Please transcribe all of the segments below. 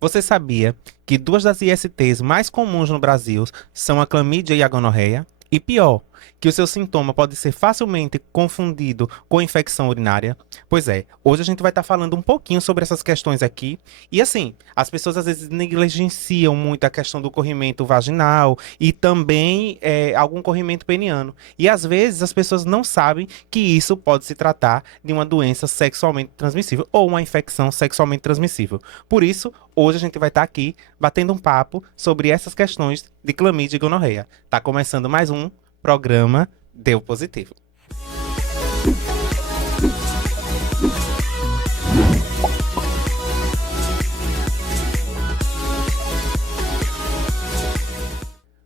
Você sabia que duas das ISTs mais comuns no Brasil são a clamídia e a gonorreia? E pior, que o seu sintoma pode ser facilmente confundido com infecção urinária? Pois é, hoje a gente vai estar falando um pouquinho sobre essas questões aqui. E assim, as pessoas às vezes negligenciam muito a questão do corrimento vaginal e também algum corrimento peniano. E às vezes as pessoas não sabem que isso pode se tratar de uma doença sexualmente transmissível ou uma infecção sexualmente transmissível. Por isso, hoje a gente vai estar aqui batendo um papo sobre essas questões de clamídia e gonorreia. Tá começando mais um programa Deu Positivo.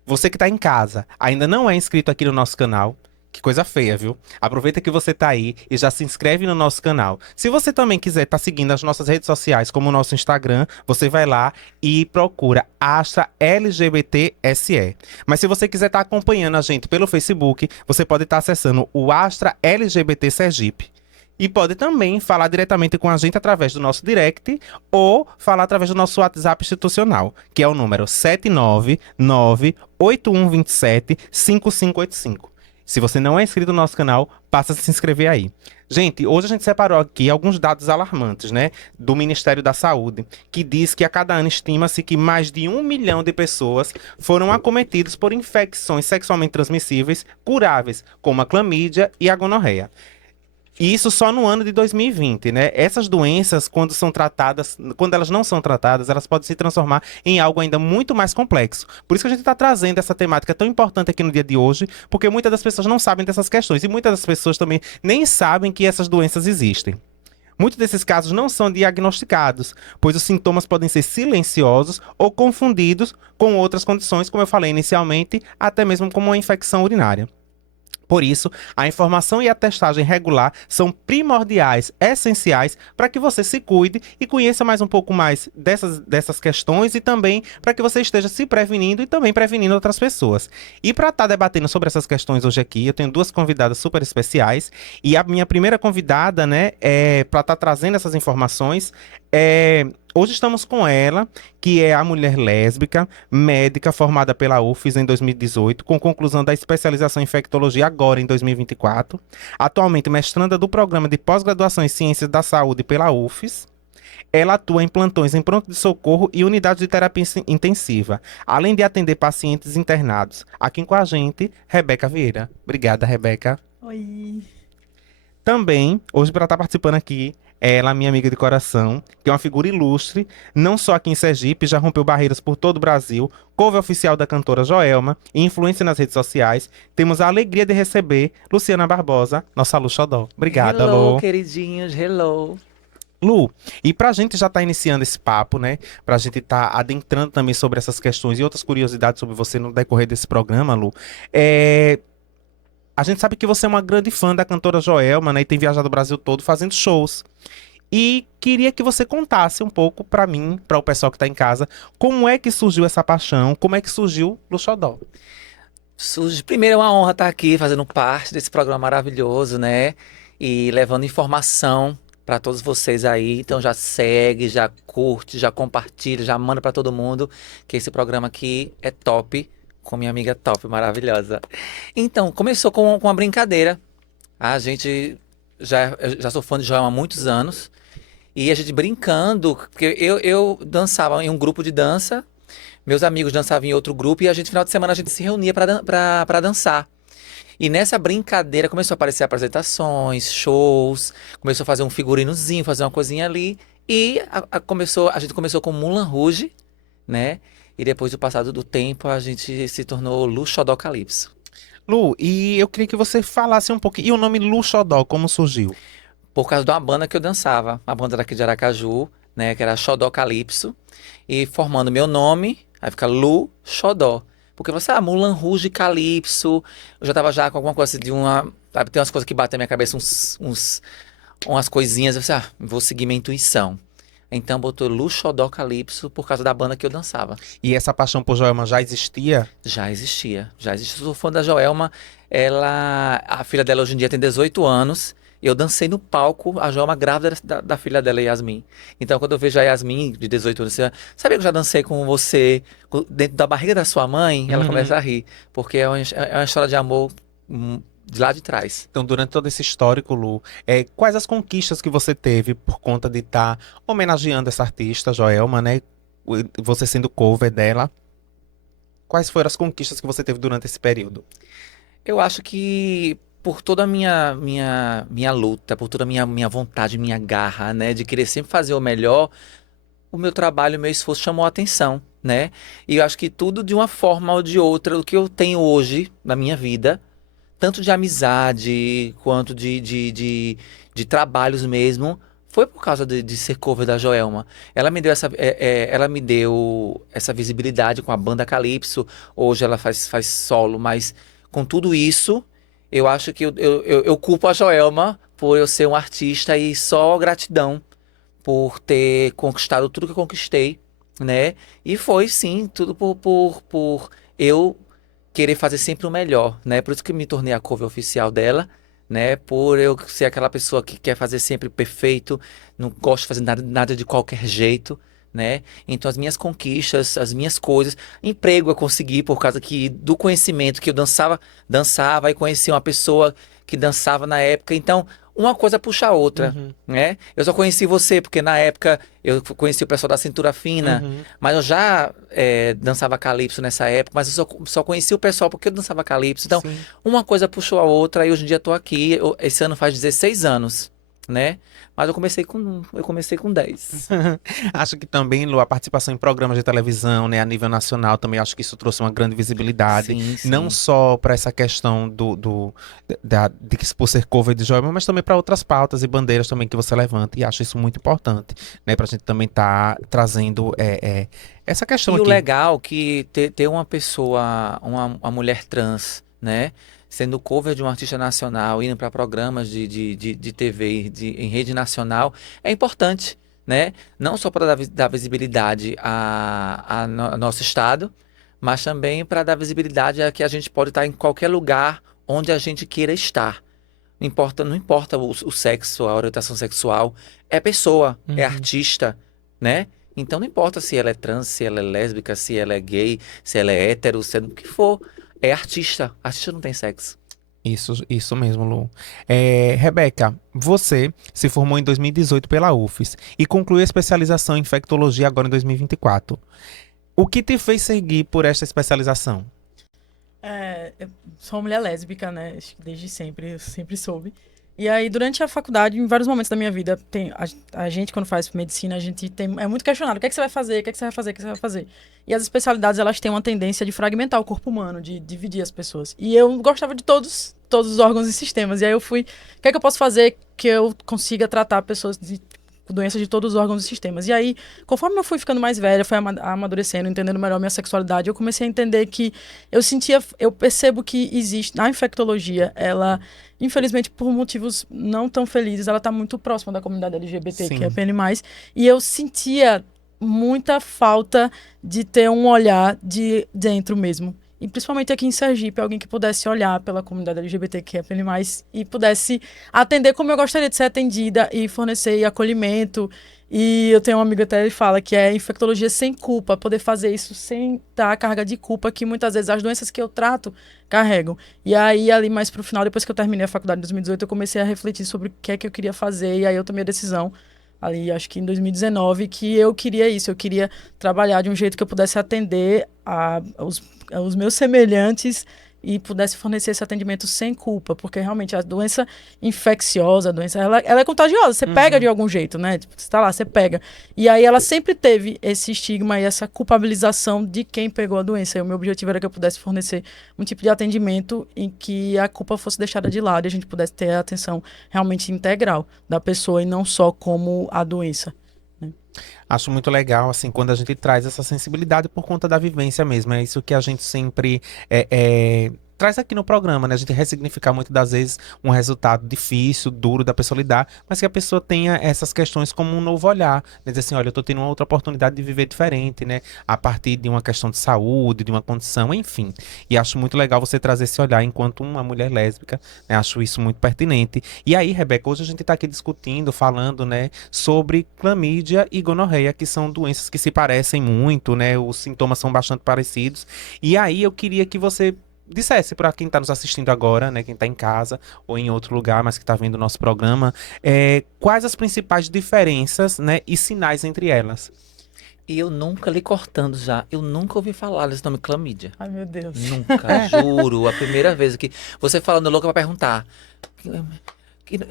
Você que está em casa, ainda não é inscrito aqui no nosso canal, que coisa feia, viu? Aproveita que você tá aí e já se inscreve no nosso canal. Se você também quiser estar seguindo as nossas redes sociais, como o nosso Instagram, você vai lá e procura Astra LGBTSE. Mas se você quiser estar acompanhando a gente pelo Facebook, você pode estar acessando o Astra LGBT Sergipe. E pode também falar diretamente com a gente através do nosso direct ou falar através do nosso WhatsApp institucional, que é o número 799-8127-5585. Se você não é inscrito no nosso canal, passa a se inscrever aí. Gente, hoje a gente separou aqui alguns dados alarmantes, né, do Ministério da Saúde, que diz que a cada ano estima-se que mais de 1 milhão de pessoas foram acometidas por infecções sexualmente transmissíveis curáveis, como a clamídia e a gonorreia. E isso só no ano de 2020, né? Essas doenças, quando são tratadas, quando elas não são tratadas, elas podem se transformar em algo ainda muito mais complexo. Por isso que a gente está trazendo essa temática tão importante aqui no dia de hoje, porque muitas das pessoas não sabem dessas questões e muitas das pessoas também nem sabem que essas doenças existem. Muitos desses casos não são diagnosticados, pois os sintomas podem ser silenciosos ou confundidos com outras condições, como eu falei inicialmente, até mesmo como uma infecção urinária. Por isso, a informação e a testagem regular são primordiais, essenciais, para que você se cuide e conheça mais um pouco mais dessas questões e também para que você esteja se prevenindo e também prevenindo outras pessoas. E para estar debatendo sobre essas questões hoje aqui, eu tenho duas convidadas super especiais e a minha primeira convidada, né, para estar trazendo essas informações, hoje estamos com ela, que é a mulher lésbica, médica formada pela UFES em 2018, com conclusão da especialização em infectologia agora em 2024. Atualmente mestranda do programa de pós-graduação em Ciências da Saúde pela UFES. Ela atua em plantões em pronto de socorro e unidades de terapia intensiva, além de atender pacientes internados. Aqui com a gente, Rebeca Vieira. Obrigada, Rebeca. Oi. Também, hoje para estar participando aqui, ela, minha amiga de coração, que é uma figura ilustre, não só aqui em Sergipe, já rompeu barreiras por todo o Brasil, cover oficial da cantora Joelma e influência nas redes sociais. Temos a alegria de receber Luciana Barbosa, nossa Lu Xodó. Obrigada, Hello, Lu. queridinhos, hello. Lu, e pra gente já estar iniciando esse papo, né? Pra gente estar adentrando também sobre essas questões e outras curiosidades sobre você no decorrer desse programa, Lu, a gente sabe que você é uma grande fã da cantora Joelma, né? E tem viajado o Brasil todo fazendo shows. E queria que você contasse um pouco pra mim, para o pessoal que tá em casa, como é que surgiu essa paixão, como é que surgiu Lu Xodó. Primeiro é uma honra estar aqui fazendo parte desse programa maravilhoso, né? E levando informação para todos vocês aí. Então já segue, já curte, já compartilha, já manda para todo mundo que esse programa aqui é top, com minha amiga top, maravilhosa. Então, começou com uma brincadeira. A gente eu já sou fã de Joelma há muitos anos. E a gente brincando, porque eu dançava em um grupo de dança, meus amigos dançavam em outro grupo, e a gente, final de semana, a gente se reunia para dançar. E nessa brincadeira começou a aparecer apresentações, shows, começou a fazer um figurinozinho, fazer uma coisinha ali, e a gente começou com Moulin Rouge, né? E depois do passado do tempo, a gente se tornou Lu Xodó Calypso. Lu, e eu queria que você falasse um pouquinho. E o nome Lu Xodó, como surgiu? Por causa de uma banda que eu dançava, uma banda daqui de Aracaju, né, que era Xodó Calypso, e formando meu nome, aí fica Lu Xodó. Porque você, Moulin Rouge Calypso, eu já tava já com alguma coisa de uma, sabe, tem umas coisas que batem na minha cabeça, umas coisinhas, eu pensei, vou seguir minha intuição. Então botou Lu Xodó Calypso por causa da banda que eu dançava. E essa paixão por Joelma já existia? Já existia, já existia. Eu sou fã da Joelma, a filha dela hoje em dia tem 18 anos, Eu dancei no palco, a Joelma grávida da filha dela, Yasmin. Então, quando eu vejo a Yasmin, de 18 anos, assim, sabia que eu já dancei com você dentro da barriga da sua mãe? Ela começa a rir, porque é uma história de amor de lá de trás. Então, durante todo esse histórico, Lu, quais as conquistas que você teve por conta de estar homenageando essa artista, Joelma, né? Você sendo cover dela. Quais foram as conquistas que você teve durante esse período? Eu acho que por toda a minha luta, por toda a minha vontade, minha garra, né, de querer sempre fazer o melhor, o meu trabalho, o meu esforço chamou a atenção, né? E eu acho que tudo de uma forma ou de outra, o que eu tenho hoje na minha vida, tanto de amizade quanto de trabalhos mesmo, foi por causa de ser cover da Joelma. Ela me deu essa visibilidade com a banda Calypso. Hoje ela faz solo, mas com tudo isso, eu acho que eu culpo a Joelma por eu ser um artista e só gratidão por ter conquistado tudo que eu conquistei, né? E foi, sim, tudo por eu querer fazer sempre o melhor, né? Por isso que me tornei a cover oficial dela, né? Por eu ser aquela pessoa que quer fazer sempre perfeito, não gosto de fazer nada de qualquer jeito, né? Então as minhas conquistas, as minhas coisas, emprego eu consegui por causa do conhecimento que eu dançava e conheci uma pessoa que dançava na época. Então, uma coisa puxa a outra, Uhum, né? Eu só conheci você porque na época eu conheci o pessoal da Cintura Fina, uhum. mas eu já dançava calypso nessa época, mas eu só conheci o pessoal porque eu dançava calypso. Então, Sim. uma coisa puxou a outra e hoje em dia eu tô aqui. Esse ano faz 16 anos, né? Mas eu comecei com 10. Acho que também, Lu, a participação em programas de televisão, né, a nível nacional, também acho que isso trouxe uma grande visibilidade, Sim, não sim. só para essa questão de que por ser cover de Joelma, mas também para outras pautas e bandeiras também que você levanta, e acho isso muito importante, né, para a gente também estar trazendo essa questão E o aqui. legal que ter uma pessoa, uma mulher trans, né? Sendo cover de um artista nacional, indo para programas de TV em rede nacional, é importante, né? Não só para dar visibilidade ao nosso estado, mas também para dar visibilidade a que a gente pode estar em qualquer lugar onde a gente queira estar. Não importa o sexo, a orientação sexual, é pessoa, é Uhum. artista, né? Então não importa se ela é trans, se ela é lésbica, se ela é gay, se ela é hétero, se é o que for, é artista. Artista não tem sexo. Isso mesmo, Lu. Rebeca, você se formou em 2018 pela UFES e concluiu a especialização em infectologia agora em 2024. O que te fez seguir por esta especialização? Eu sou uma mulher lésbica, né? Acho que desde sempre, eu sempre soube. E aí, durante a faculdade, em vários momentos da minha vida, a gente, quando faz medicina, é muito questionado. O que é que você vai fazer? O que é que você vai fazer? O que é que você vai fazer? E as especialidades, elas têm uma tendência de fragmentar o corpo humano, de dividir as pessoas. E eu gostava de todos os órgãos e sistemas. E aí eu fui, o que é que eu posso fazer que eu consiga tratar pessoas com doenças de todos os órgãos e sistemas? E aí, conforme eu fui ficando mais velha, fui amadurecendo, entendendo melhor minha sexualidade, eu comecei a entender que eu percebo que existe, na infectologia, ela, infelizmente, por motivos não tão felizes, ela está muito próxima da comunidade LGBT, que é Sim. PN+, e eu sentia muita falta de ter um olhar de dentro mesmo. E principalmente aqui em Sergipe, alguém que pudesse olhar pela comunidade LGBT, que é PN+, e pudesse atender como eu gostaria de ser atendida e fornecer acolhimento. E eu tenho um amigo até, ele fala que é infectologia sem culpa, poder fazer isso sem dar a carga de culpa que muitas vezes as doenças que eu trato carregam. E aí, ali mais pro final, depois que eu terminei a faculdade em 2018, eu comecei a refletir sobre o que é que eu queria fazer, e aí eu tomei a decisão, ali acho que em 2019, que eu queria isso, eu queria trabalhar de um jeito que eu pudesse atender os meus semelhantes e pudesse fornecer esse atendimento sem culpa, porque realmente a doença infecciosa, ela é contagiosa, você pega de Uhum. algum jeito, né? Tipo, você tá lá, você pega. E aí ela sempre teve esse estigma e essa culpabilização de quem pegou a doença. E o meu objetivo era que eu pudesse fornecer um tipo de atendimento em que a culpa fosse deixada de lado e a gente pudesse ter a atenção realmente integral da pessoa e não só como a doença, né? Acho muito legal, assim, quando a gente traz essa sensibilidade por conta da vivência mesmo. É isso que a gente sempre traz aqui no programa, né? A gente ressignificar muitas das vezes um resultado difícil, duro da pessoa lidar, mas que a pessoa tenha essas questões como um novo olhar, né? Dizer assim, olha, eu tô tendo uma outra oportunidade de viver diferente, né? A partir de uma questão de saúde, de uma condição, enfim. E acho muito legal você trazer esse olhar enquanto uma mulher lésbica, né? Acho isso muito pertinente. E aí, Rebeca, hoje a gente tá aqui discutindo, falando, né, sobre clamídia e gonorreia, que são doenças que se parecem muito, né? Os sintomas são bastante parecidos. E aí eu queria que você dissesse para quem está nos assistindo agora, né, quem está em casa ou em outro lugar, mas que está vendo o nosso programa, quais as principais diferenças, né, e sinais entre elas. E eu nunca lhe cortando já, eu nunca ouvi falar desse nome clamídia. Ai, meu Deus. Nunca, juro. A primeira vez que você falando louca pra perguntar. Eu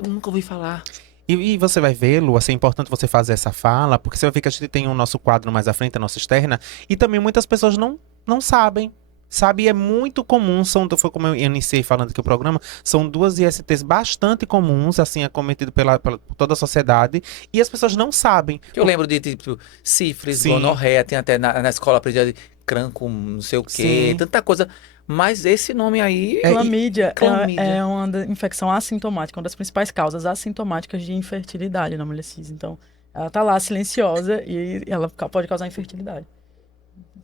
nunca ouvi falar. E você vai ver, Lu, assim, é importante você fazer essa fala, porque você vai ver que a gente tem o nosso quadro mais à frente, a nossa externa, e também muitas pessoas não sabem. Sabe, e é muito comum, foi como eu iniciei falando aqui o programa, são duas ISTs bastante comuns, assim, acometido pela toda a sociedade, e as pessoas não sabem. Que eu lembro de, tipo, sífilis, Sim. gonorreia, tem até na escola aprendia de crânio, não sei o quê, Sim. tanta coisa. Mas esse nome aí... Clamídia Clamídia. é uma infecção assintomática, uma das principais causas assintomáticas de infertilidade na mulher cis. Então, ela tá lá silenciosa e ela pode causar infertilidade.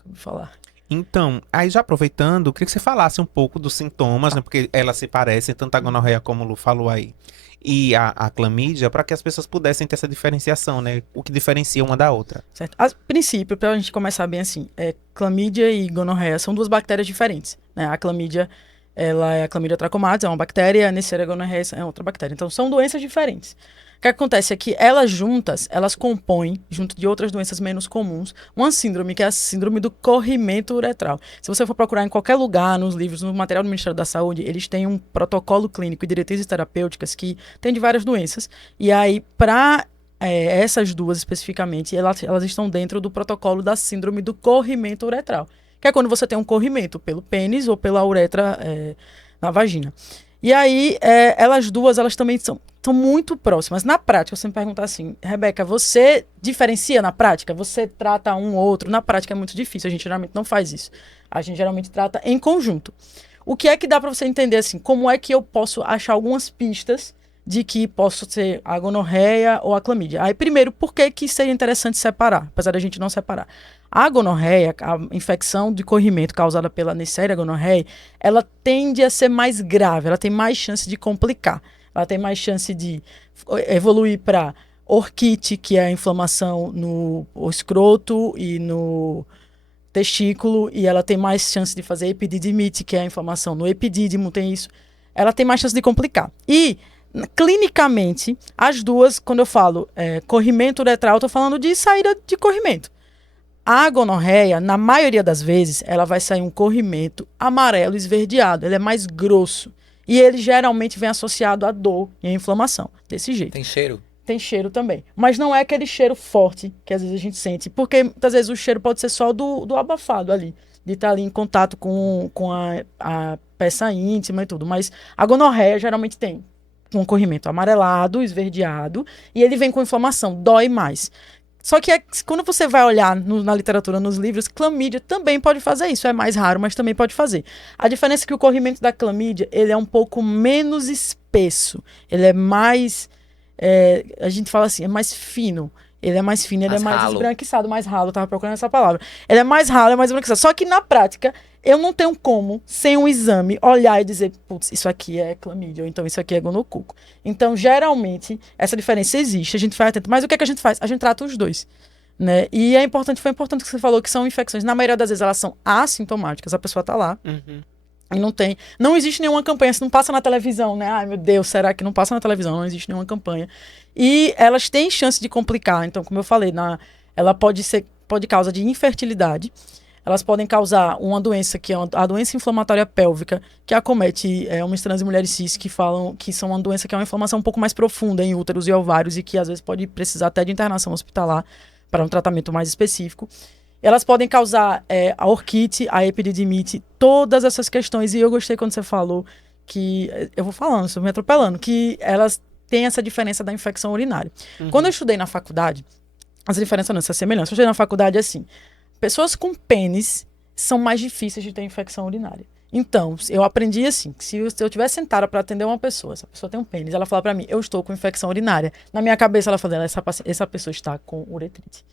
Como falar? Então, aí já aproveitando, eu queria que você falasse um pouco dos sintomas, né? Porque elas se parecem, tanto a gonorreia como o Lu falou aí, e a clamídia, para que as pessoas pudessem ter essa diferenciação, né? O que diferencia uma da outra. Certo? A princípio, pra gente começar bem assim, clamídia e gonorreia são duas bactérias diferentes, né? A clamídia, ela é a Clamídia trachomatis, é uma bactéria, a Neisseria gonorrhoeae é outra bactéria. Então, são doenças diferentes. O que acontece é que elas juntas, elas compõem, junto de outras doenças menos comuns, uma síndrome, que é a síndrome do corrimento uretral. Se você for procurar em qualquer lugar, nos livros, no material do Ministério da Saúde, eles têm um protocolo clínico e diretrizes terapêuticas que tem de várias doenças. E aí, para essas duas especificamente, elas estão dentro do protocolo da síndrome do corrimento uretral, que é quando você tem um corrimento pelo pênis ou pela uretra na vagina. E aí, elas duas, elas também são muito próximas. Na prática, você me pergunta assim, Rebeca, você diferencia na prática? Você trata um ou outro? Na prática é muito difícil, a gente geralmente não faz isso. A gente geralmente trata em conjunto. O que é que dá para você entender assim? Como é que eu posso achar algumas pistas de que posso ser a gonorreia ou a clamídia? Aí, primeiro, por que seria interessante separar, apesar da gente não separar? A gonorreia, a infecção de corrimento causada pela Neisseria gonorrhoeae, ela tende a ser mais grave, ela tem mais chance de complicar. Ela tem mais chance de evoluir para orquite, que é a inflamação no escroto e no testículo, e ela tem mais chance de fazer epididimite, que é a inflamação no epidídimo, tem isso. Ela tem mais chance de complicar. E, clinicamente, as duas, quando eu falo corrimento uretral, eu estou falando de saída de corrimento. A gonorreia, na maioria das vezes, ela vai sair um corrimento amarelo esverdeado, ele é mais grosso. E ele geralmente vem associado à dor e à inflamação, desse jeito. Tem cheiro? Tem cheiro também. Mas não é aquele cheiro forte que às vezes a gente sente, porque muitas vezes o cheiro pode ser só do abafado ali, de estar ali em contato com a peça íntima e tudo. Mas a gonorreia geralmente tem um corrimento amarelado, esverdeado, e ele vem com inflamação, dói mais. Só que quando você vai olhar na literatura, nos livros, clamídia também pode fazer isso. É mais raro, mas também pode fazer. A diferença é que o corrimento da clamídia, ele é um pouco menos espesso. Ele é mais... a gente fala assim, é mais fino. Ele é mais fino, ele é mais esbranquiçado, mais ralo. Eu tava procurando essa palavra. Ele é mais ralo, é mais esbranquiçado. Só que na prática, eu não tenho como, sem um exame, olhar e dizer, putz, isso aqui é clamídia, ou então isso aqui é gonococo. Então, geralmente, essa diferença existe, a gente vai atento. Mas o que é que a gente faz? A gente trata os dois, né? E foi importante que você falou que são infecções, na maioria das vezes elas são assintomáticas, a pessoa tá lá. Uhum. E não existe nenhuma campanha, se não passa na televisão, né? Ai, meu Deus, será que não passa na televisão? Não existe nenhuma campanha. E elas têm chance de complicar. Então, como eu falei, ela pode causa de infertilidade. Elas podem causar uma doença, que é a doença inflamatória pélvica, que acomete homens trans e mulheres cis, que falam que são uma doença que é uma inflamação um pouco mais profunda em úteros e ovários e que às vezes pode precisar até de internação hospitalar para um tratamento mais específico. Elas podem causar a orquite, a epididimite, todas essas questões. E eu gostei quando você falou que... Eu vou falando, estou me atropelando. Que elas têm essa diferença da infecção urinária. Uhum. Quando eu estudei na faculdade, essa diferença não, essa semelhança. Eu estudei na faculdade assim. Pessoas com pênis são mais difíceis de ter infecção urinária. Então, eu aprendi assim, que se eu estiver sentada para atender uma pessoa, essa pessoa tem um pênis, ela fala para mim, eu estou com infecção urinária. Na minha cabeça, ela fala, essa pessoa está com uretrite.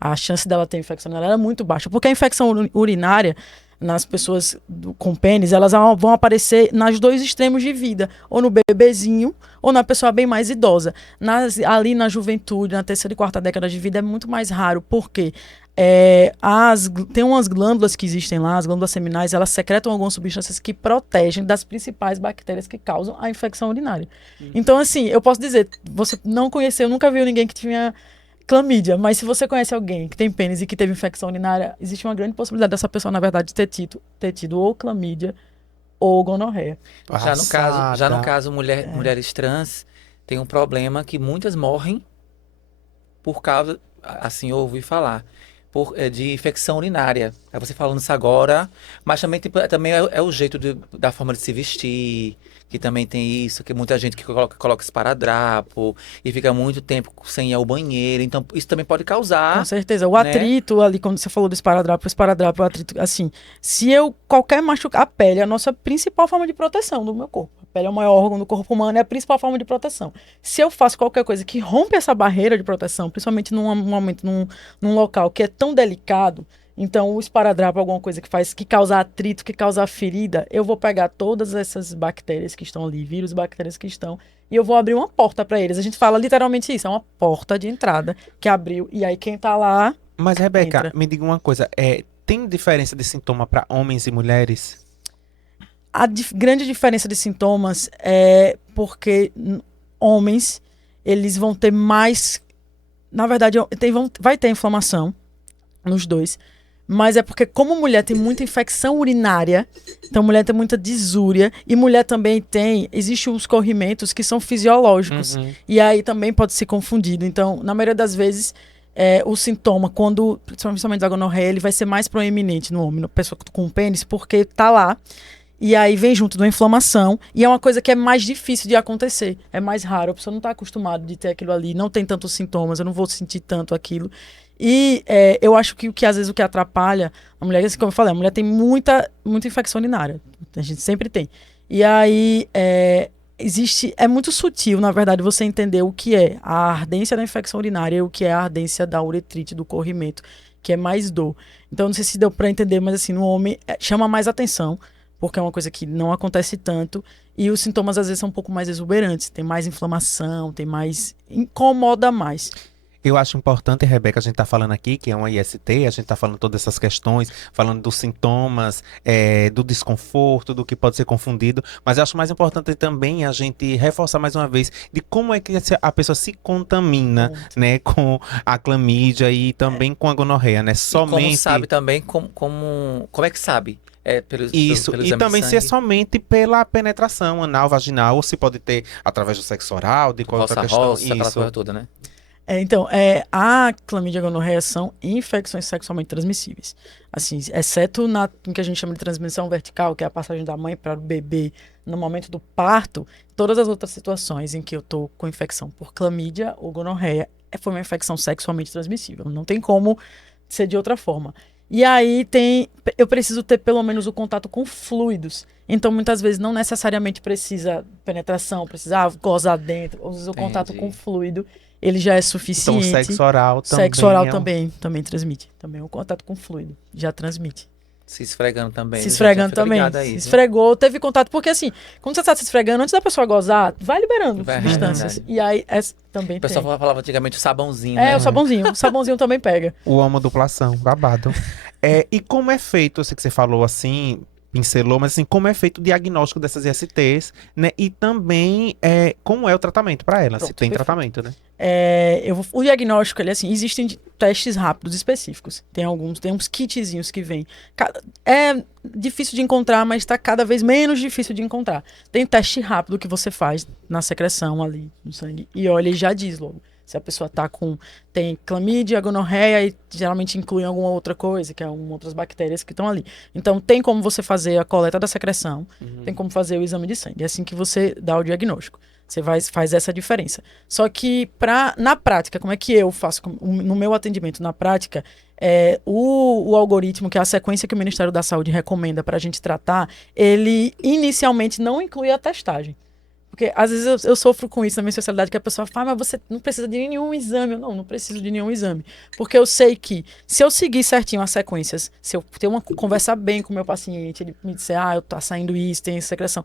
A chance dela ter infecção urinária é muito baixa, porque a infecção urinária nas pessoas com pênis, elas vão aparecer nos dois extremos de vida, ou no bebezinho, ou na pessoa bem mais idosa. Ali na juventude, na terceira e quarta década de vida, é muito mais raro, porque tem umas glândulas que existem lá, as glândulas seminais, elas secretam algumas substâncias que protegem das principais bactérias que causam a infecção urinária. Então, assim, eu posso dizer, você não conheceu, nunca viu ninguém que tinha clamídia, mas se você conhece alguém que tem pênis e que teve infecção urinária, existe uma grande possibilidade dessa pessoa, na verdade, ter tido ou clamídia ou gonorreia. Já no caso mulheres trans, tem um problema que muitas morrem por causa, assim eu ouvi falar, de infecção urinária. É você falando isso agora, mas também é o jeito da forma de se vestir, que também tem isso, que muita gente que coloca esparadrapo e fica muito tempo sem ir ao banheiro, então isso também pode causar. Com certeza, o atrito ali, quando você falou do esparadrapo, o atrito, assim, se eu qualquer machucar a pele, é a nossa principal forma de proteção do meu corpo. A pele é o maior órgão do corpo humano, é a principal forma de proteção. Se eu faço qualquer coisa que rompe essa barreira de proteção, principalmente num momento, num local que é tão delicado, então o esparadrapo é alguma coisa que causa atrito, que causa ferida, eu vou pegar todas essas bactérias que estão ali, vírus, bactérias que estão, e eu vou abrir uma porta para eles. A gente fala literalmente isso, é uma porta de entrada que abriu, e aí quem tá lá. Mas, Rebeca, entra. me diga uma coisa, tem diferença de sintoma para homens e mulheres? A grande diferença de sintomas é porque homens, eles vão ter mais, na verdade, vai ter inflamação nos dois, mas é porque como mulher tem muita infecção urinária, então mulher tem muita disúria, e mulher também existem uns corrimentos que são fisiológicos, e aí também pode ser confundido. Então, na maioria das vezes, o sintoma, principalmente da gonorreia, ele vai ser mais proeminente no homem, na pessoa com pênis, porque tá lá, e aí vem junto de uma inflamação, e é uma coisa que é mais difícil de acontecer, é mais raro, a pessoa não está acostumada de ter aquilo ali, não tem tantos sintomas, eu não vou sentir tanto aquilo. E eu acho que às vezes o que atrapalha a mulher, assim como eu falei, a mulher tem muita infecção urinária, a gente sempre tem. E aí é muito sutil, na verdade, você entender o que é a ardência da infecção urinária e o que é a ardência da uretrite, do corrimento, que é mais dor. Então, não sei se deu para entender, mas assim, no homem chama mais atenção, porque é uma coisa que não acontece tanto, e os sintomas às vezes são um pouco mais exuberantes, tem mais inflamação, incomoda mais. Eu acho importante, Rebeca, a gente está falando aqui que é uma IST, a gente está falando todas essas questões, falando dos sintomas, do desconforto, do que pode ser confundido, mas eu acho mais importante também a gente reforçar mais uma vez de como é que a pessoa se contamina, né, com a clamídia e também com a gonorreia, né? Somente... E como sabe também, como é que sabe? Pelos e também se é somente pela penetração anal, vaginal, ou se pode ter através do sexo oral, de qualquer outra questão. Aquela coisa toda, né? Então, a clamídia e a gonorreia são infecções sexualmente transmissíveis. Assim, exceto no que a gente chama de transmissão vertical, que é a passagem da mãe para o bebê no momento do parto, todas as outras situações em que eu tô com infecção por clamídia ou gonorreia, foi uma infecção sexualmente transmissível. Não tem como ser de outra forma. E aí eu preciso ter pelo menos o contato com fluidos. Então, muitas vezes, não necessariamente precisa penetração, precisa gozar dentro. Às vezes, o contato com fluido, ele já é suficiente. Então, sexo oral também. Sexo oral também transmite. Também o contato com fluido já transmite. Se esfregando também. Se esfregando também. Se esfregou, teve contato. Porque assim, quando você está se esfregando, antes da pessoa gozar, vai liberando substâncias. E aí também o pessoal falava antigamente o sabãozinho, né? O sabãozinho. O sabãozinho também pega. O homoduplação, babado. E como é feito, eu sei que você falou assim, pincelou, mas assim, como é feito o diagnóstico dessas ISTs, né? E também como é o tratamento para elas, se tem tratamento, né? O diagnóstico, ele assim, existem testes rápidos específicos. Tem uns kitzinhos que vêm. É difícil de encontrar, mas está cada vez menos difícil de encontrar. Tem teste rápido que você faz na secreção ali, no sangue, e olha, ele já diz logo. Se a pessoa tem clamídia, gonorreia, e geralmente inclui alguma outra coisa, que é outras bactérias que estão ali. Então, tem como você fazer a coleta da secreção, tem como fazer o exame de sangue. É assim que você dá o diagnóstico. Você faz essa diferença. Só que na prática, como é que eu faço no meu atendimento na prática, o algoritmo, que é a sequência que o Ministério da Saúde recomenda para a gente tratar, ele inicialmente não inclui a testagem. Porque às vezes eu sofro com isso na minha especialidade, que a pessoa fala, mas você não precisa de nenhum exame. Não preciso de nenhum exame. Porque eu sei que se eu seguir certinho as sequências, se eu ter conversar bem com o meu paciente, ele me disser, tá saindo isso, tem essa secreção.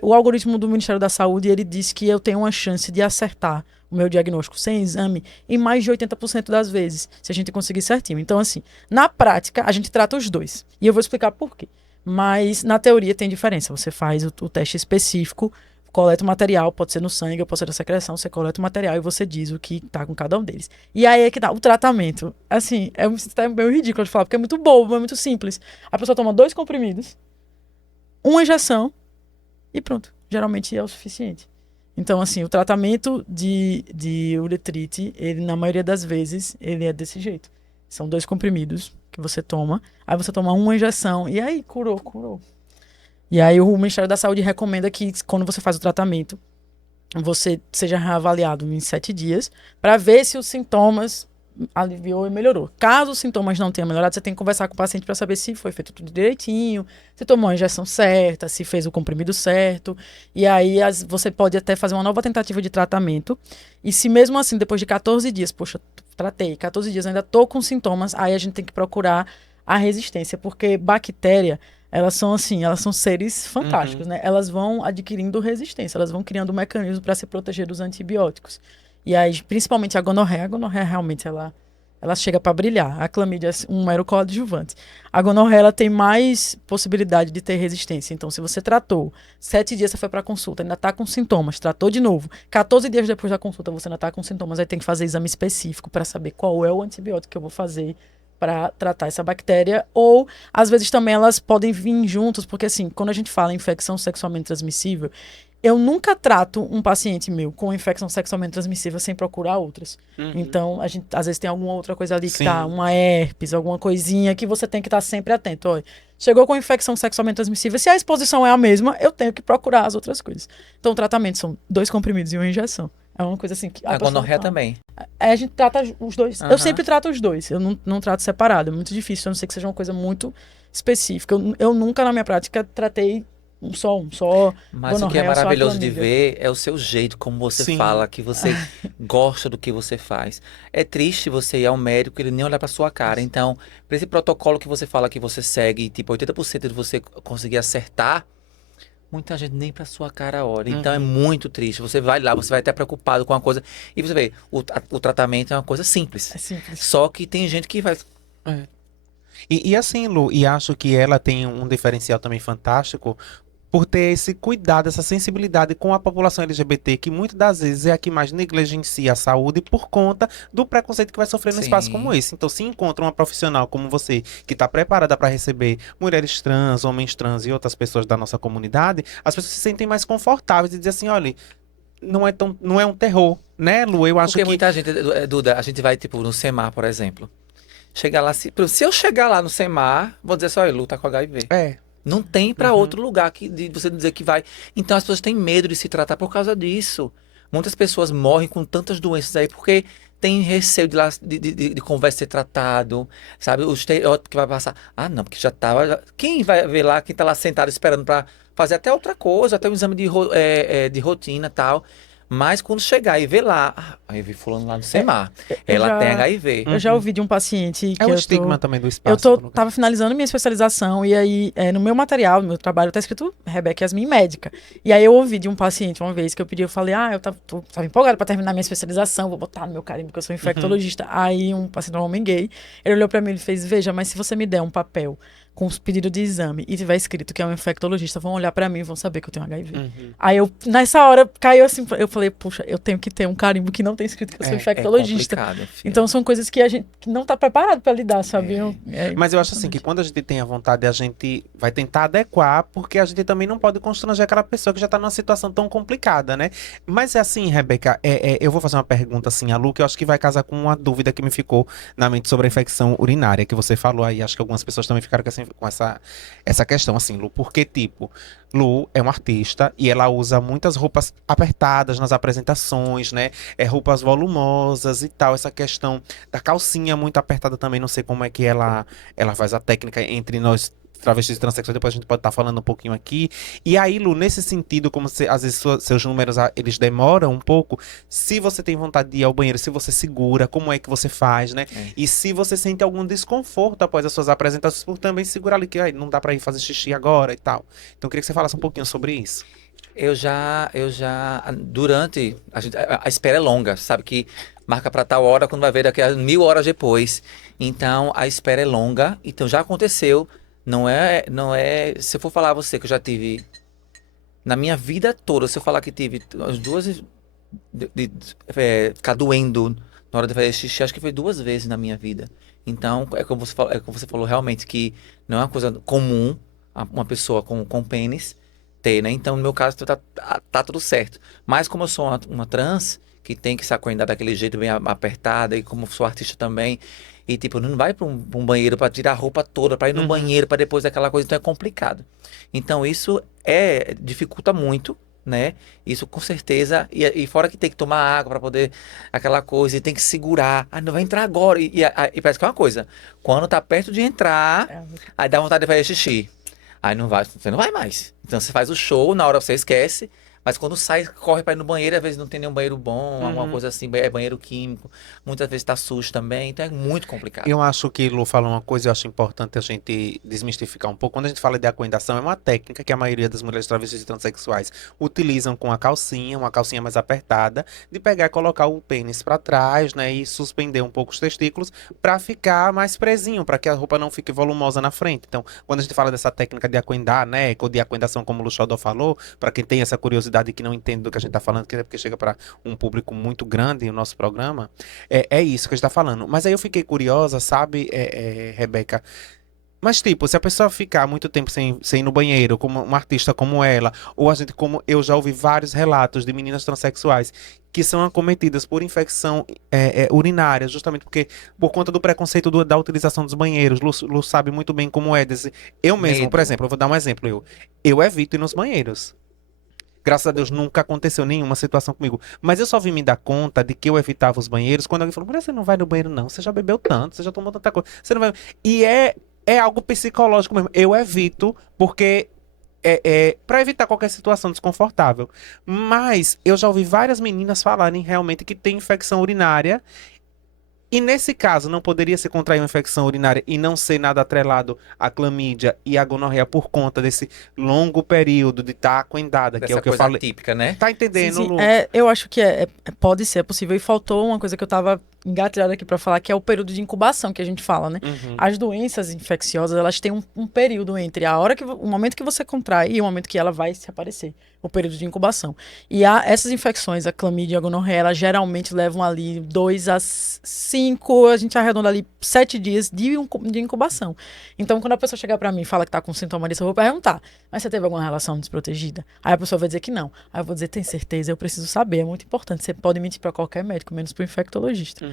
O algoritmo do Ministério da Saúde, ele diz que eu tenho uma chance de acertar o meu diagnóstico sem exame em mais de 80% das vezes, se a gente conseguir certinho. Então, assim, na prática, a gente trata os dois. E eu vou explicar por quê. Mas, na teoria, tem diferença. Você faz o teste específico, coleta o material, pode ser no sangue, pode ser na secreção, você coleta o material e você diz o que tá com cada um deles. E aí é que dá o tratamento. Assim, é meio ridículo de falar, porque é muito bobo, é muito simples. A pessoa toma 2 comprimidos, uma injeção e pronto. Geralmente é o suficiente. Então, assim, o tratamento de uretrite, ele, na maioria das vezes, ele é desse jeito. São 2 comprimidos que você toma, aí você toma uma injeção e aí curou. E aí o Ministério da Saúde recomenda que quando você faz o tratamento, você seja reavaliado em 7 dias para ver se os sintomas aliviou e melhorou. Caso os sintomas não tenham melhorado, você tem que conversar com o paciente para saber se foi feito tudo direitinho, se tomou a injeção certa, se fez o comprimido certo. E aí você pode até fazer uma nova tentativa de tratamento. E se mesmo assim, depois de 14 dias, poxa, tratei, 14 dias ainda tô com sintomas, aí a gente tem que procurar a resistência, porque bactéria, elas são seres fantásticos, né? Elas vão adquirindo resistência, elas vão criando um mecanismo para se proteger dos antibióticos. E aí, principalmente a gonorreia realmente ela chega para brilhar. A clamídia é um mero coadjuvante. A gonorreia ela tem mais possibilidade de ter resistência. Então, se você tratou, 7 dias você foi para consulta, ainda está com sintomas, tratou de novo, 14 dias depois da consulta você ainda está com sintomas, aí tem que fazer exame específico para saber qual é o antibiótico que eu vou fazer para tratar essa bactéria, ou às vezes também elas podem vir juntos, porque assim, quando a gente fala em infecção sexualmente transmissível, eu nunca trato um paciente meu com infecção sexualmente transmissível sem procurar outras. Então, a gente às vezes tem alguma outra coisa ali que tá, uma herpes, alguma coisinha que você tem que estar sempre atento. Olha, chegou com infecção sexualmente transmissível, se a exposição é a mesma, eu tenho que procurar as outras coisas. Então, o tratamento são 2 comprimidos e uma injeção. É uma coisa assim que a gonorreia também. A gente trata os dois. Eu sempre trato os dois. Eu não trato separado. É muito difícil, a não ser que seja uma coisa muito específica. Eu nunca, na minha prática, tratei só. Mas o que é maravilhoso de ver é o seu jeito, como você fala, que você gosta do que você faz. É triste você ir ao médico e ele nem olhar pra sua cara. Então, para esse protocolo que você fala que você segue, tipo, 80% de você conseguir acertar, muita gente nem pra sua cara olha. Então é muito triste. Você vai lá, você vai até preocupado com uma coisa. E você vê, o tratamento é uma coisa simples. É simples. Só que tem gente que vai. E assim, Lu, e acho que ela tem um diferencial também fantástico por ter esse cuidado, essa sensibilidade com a população LGBT, que muitas das vezes é a que mais negligencia a saúde por conta do preconceito que vai sofrer num espaço como esse. Então, se encontra uma profissional como você, que está preparada para receber mulheres trans, homens trans e outras pessoas da nossa comunidade, as pessoas se sentem mais confortáveis e dizem assim, olha, não é um terror, né, Lu? Eu acho Porque que... muita gente, Duda, a gente vai, tipo, no Semar, por exemplo. Chegar lá, se eu chegar lá no Semar, vou dizer assim, olha, Lu tá com HIV. Não tem para outro lugar de você dizer que vai. Então as pessoas têm medo de se tratar por causa disso. Muitas pessoas morrem com tantas doenças aí porque tem receio de conversa ser tratado, sabe? O estereótipo que vai passar. Ah, não, porque já tava. Quem vai ver lá, quem tá lá sentado esperando para fazer até outra coisa, até um exame de rotina e tal. Mas quando chegar e ver lá, aí eu vi fulano lá no Semar, ela tem HIV. Eu já ouvi de um paciente que É o estigma também do espaço. Eu tava finalizando minha especialização e aí no meu material, no meu trabalho, tá escrito Rebeca Yasmin médica. E aí eu ouvi de um paciente uma vez que eu falei, eu tava empolgada pra terminar minha especialização, vou botar no meu carimbo que eu sou infectologista. Aí um paciente, um homem gay, ele olhou pra mim e fez, veja, mas se você me der um papel com os pedidos de exame e tiver escrito que é um infectologista, vão olhar pra mim e vão saber que eu tenho HIV. Aí nessa hora, caiu assim, eu falei, puxa, eu tenho que ter um carimbo que não tem escrito que eu sou É infectologista. complicado, filho. Então são coisas que a gente que não tá preparado para lidar, sabe? Mas eu acho assim que quando a gente tem a vontade, a gente vai tentar adequar, porque a gente também não pode constranger aquela pessoa que já tá numa situação tão complicada, né? Mas é assim, Rebeca, eu vou fazer uma pergunta assim a Lu, que eu acho que vai casar com uma dúvida que me ficou na mente sobre a infecção urinária, que você falou aí. Acho que algumas pessoas também ficaram com essa questão, assim, Lu, porque, tipo, Lu é uma artista e ela usa muitas roupas apertadas nas apresentações, né? Roupas volumosas e tal. Essa questão da calcinha muito apertada também, não sei como é que ela faz a técnica entre nós travestis e transexuais, depois a gente pode estar falando um pouquinho aqui. E aí, Lu, nesse sentido, como às vezes seus números eles demoram um pouco, se você tem vontade de ir ao banheiro, se você segura, como é que você faz, né? E se você sente algum desconforto após as suas apresentações, por também segurar ali, que não dá pra ir fazer xixi agora e tal. Então, eu queria que você falasse um pouquinho sobre isso. Durante, a espera é longa, sabe que marca para tal hora, quando vai ver daqui a 1000 horas depois. Então, a espera é longa, então já aconteceu, se eu for falar a você que eu já tive, na minha vida toda, se eu falar que tive as duas, ficar doendo na hora de fazer xixi, acho que foi 2 vezes na minha vida. Então, é como você falou realmente, que não é uma coisa comum uma pessoa com pênis ter, né? Então, no meu caso, tá tudo certo. Mas como eu sou uma trans, que tem que se acuendar daquele jeito bem apertada, e como sou artista também, e tipo, não vai pra um banheiro pra tirar a roupa toda, pra ir no banheiro, pra depois daquela coisa, então é complicado. Então, isso dificulta muito, né? Isso com certeza, e fora que tem que tomar água pra poder, aquela coisa, e tem que segurar, não vai entrar agora, e parece que é uma coisa, quando tá perto de entrar, aí dá vontade de fazer xixi. Aí não vai, você não vai mais. Então você faz o show, na hora você esquece, mas quando sai, corre para ir no banheiro, às vezes não tem nenhum banheiro bom, alguma coisa assim, é banheiro químico, muitas vezes tá sujo também, então é muito complicado. Eu acho que Lu falou uma coisa, eu acho importante a gente desmistificar um pouco. Quando a gente fala de acoendação, é uma técnica que a maioria das mulheres travestis e transexuais utilizam com a calcinha, uma calcinha mais apertada, de pegar e colocar o pênis para trás, né, e suspender um pouco os testículos para ficar mais presinho, para que a roupa não fique volumosa na frente. Então, quando a gente fala dessa técnica de acoendar, né, ou de acoendação, como o Luxodó falou, para quem tem essa curiosidade e que não entende do que a gente está falando, que é porque chega para um público muito grande o nosso programa, é isso que a gente está falando. Mas aí eu fiquei curiosa, sabe, Rebeca? Mas, tipo, se a pessoa ficar muito tempo sem ir no banheiro, como uma artista como ela, ou a gente, como eu já ouvi vários relatos de meninas transexuais que são acometidas por infecção urinária, justamente por conta do preconceito da utilização dos banheiros. Lu sabe muito bem como é. Eu mesmo, por exemplo, eu vou dar um exemplo. Eu evito ir nos banheiros. Graças a Deus nunca aconteceu nenhuma situação comigo. Mas eu só vim me dar conta de que eu evitava os banheiros quando alguém falou: mulher, você não vai no banheiro, não. Você já bebeu tanto, você já tomou tanta coisa. Você não vai. E é algo psicológico mesmo. Eu evito porque para evitar qualquer situação desconfortável. Mas eu já ouvi várias meninas falarem realmente que tem infecção urinária. E nesse caso, não poderia se contrair uma infecção urinária e não ser nada atrelado à clamídia e à gonorreia por conta desse longo período de estar acoendada, que é o que eu falei. Típica, né? Tá entendendo, Sim, sim. Lu? Eu acho que pode ser, é possível. E faltou uma coisa que eu tava engatilhada aqui pra falar, que é o período de incubação que a gente fala, né? As doenças infecciosas, elas têm um período entre o momento que você contrai e o momento que ela vai se aparecer, o período de incubação. E essas infecções, a clamídia e a gonorreia, elas geralmente levam ali 2 a 5, a gente arredonda ali 7 dias de incubação. Então, quando a pessoa chegar pra mim e fala que tá com sintoma disso, eu vou perguntar: mas você teve alguma relação desprotegida? Aí a pessoa vai dizer que não. Aí eu vou dizer: tem certeza? Eu preciso saber, é muito importante. Você pode mentir pra qualquer médico, menos pro infectologista.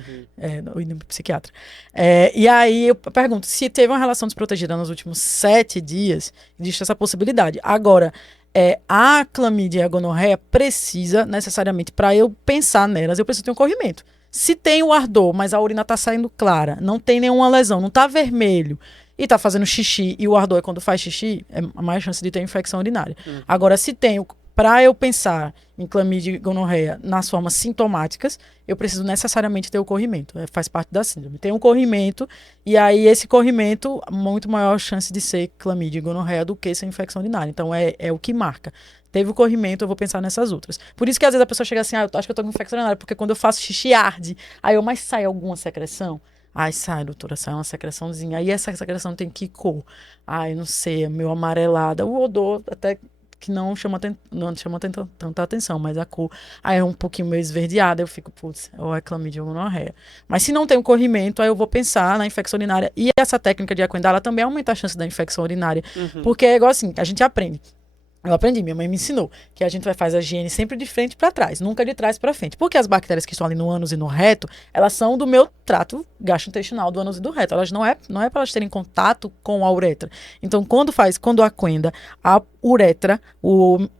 E no psiquiatra. E aí eu pergunto: se teve uma relação desprotegida nos últimos 7 dias, existe essa possibilidade. Agora, a clamídia e a gonorreia precisa, necessariamente, para eu pensar nelas, eu preciso ter um corrimento. Se tem o ardor, mas a urina tá saindo clara, não tem nenhuma lesão, não tá vermelho, e tá fazendo xixi, e o ardor é quando faz xixi, é mais chance de ter infecção urinária. Agora, se tem para eu pensar em clamídia e gonorreia nas formas sintomáticas, eu preciso necessariamente ter o corrimento. Faz parte da síndrome. Tem um corrimento, e aí esse corrimento, muito maior chance de ser clamídia e gonorreia do que ser infecção urinária. Então, é o que marca. Teve o corrimento, eu vou pensar nessas outras. Por isso que às vezes a pessoa chega assim: eu acho que eu tô com infecção urinária, porque quando eu faço xixi arde. Aí mas sai alguma secreção? Ai, sai, doutora, sai uma secreçãozinha. Aí essa secreção tem que cor? Ai, não sei, é meio amarelada. O odor até que não chama tanta atenção, mas a cor aí é um pouquinho meio esverdeada, eu fico, putz, ou é clamídia ou gonorreia. Mas se não tem um corrimento, aí eu vou pensar na infecção urinária. E essa técnica de Aquendá, ela também aumenta a chance da infecção urinária. Porque é igual assim, a gente aprende. Eu aprendi, minha mãe me ensinou que a gente vai fazer a higiene sempre de frente para trás, nunca de trás para frente. Porque as bactérias que estão ali no ânus e no reto, elas são do meu trato gastrointestinal do ânus e do reto. Elas não é para elas terem contato com a uretra. Então, quando aquenda, a uretra,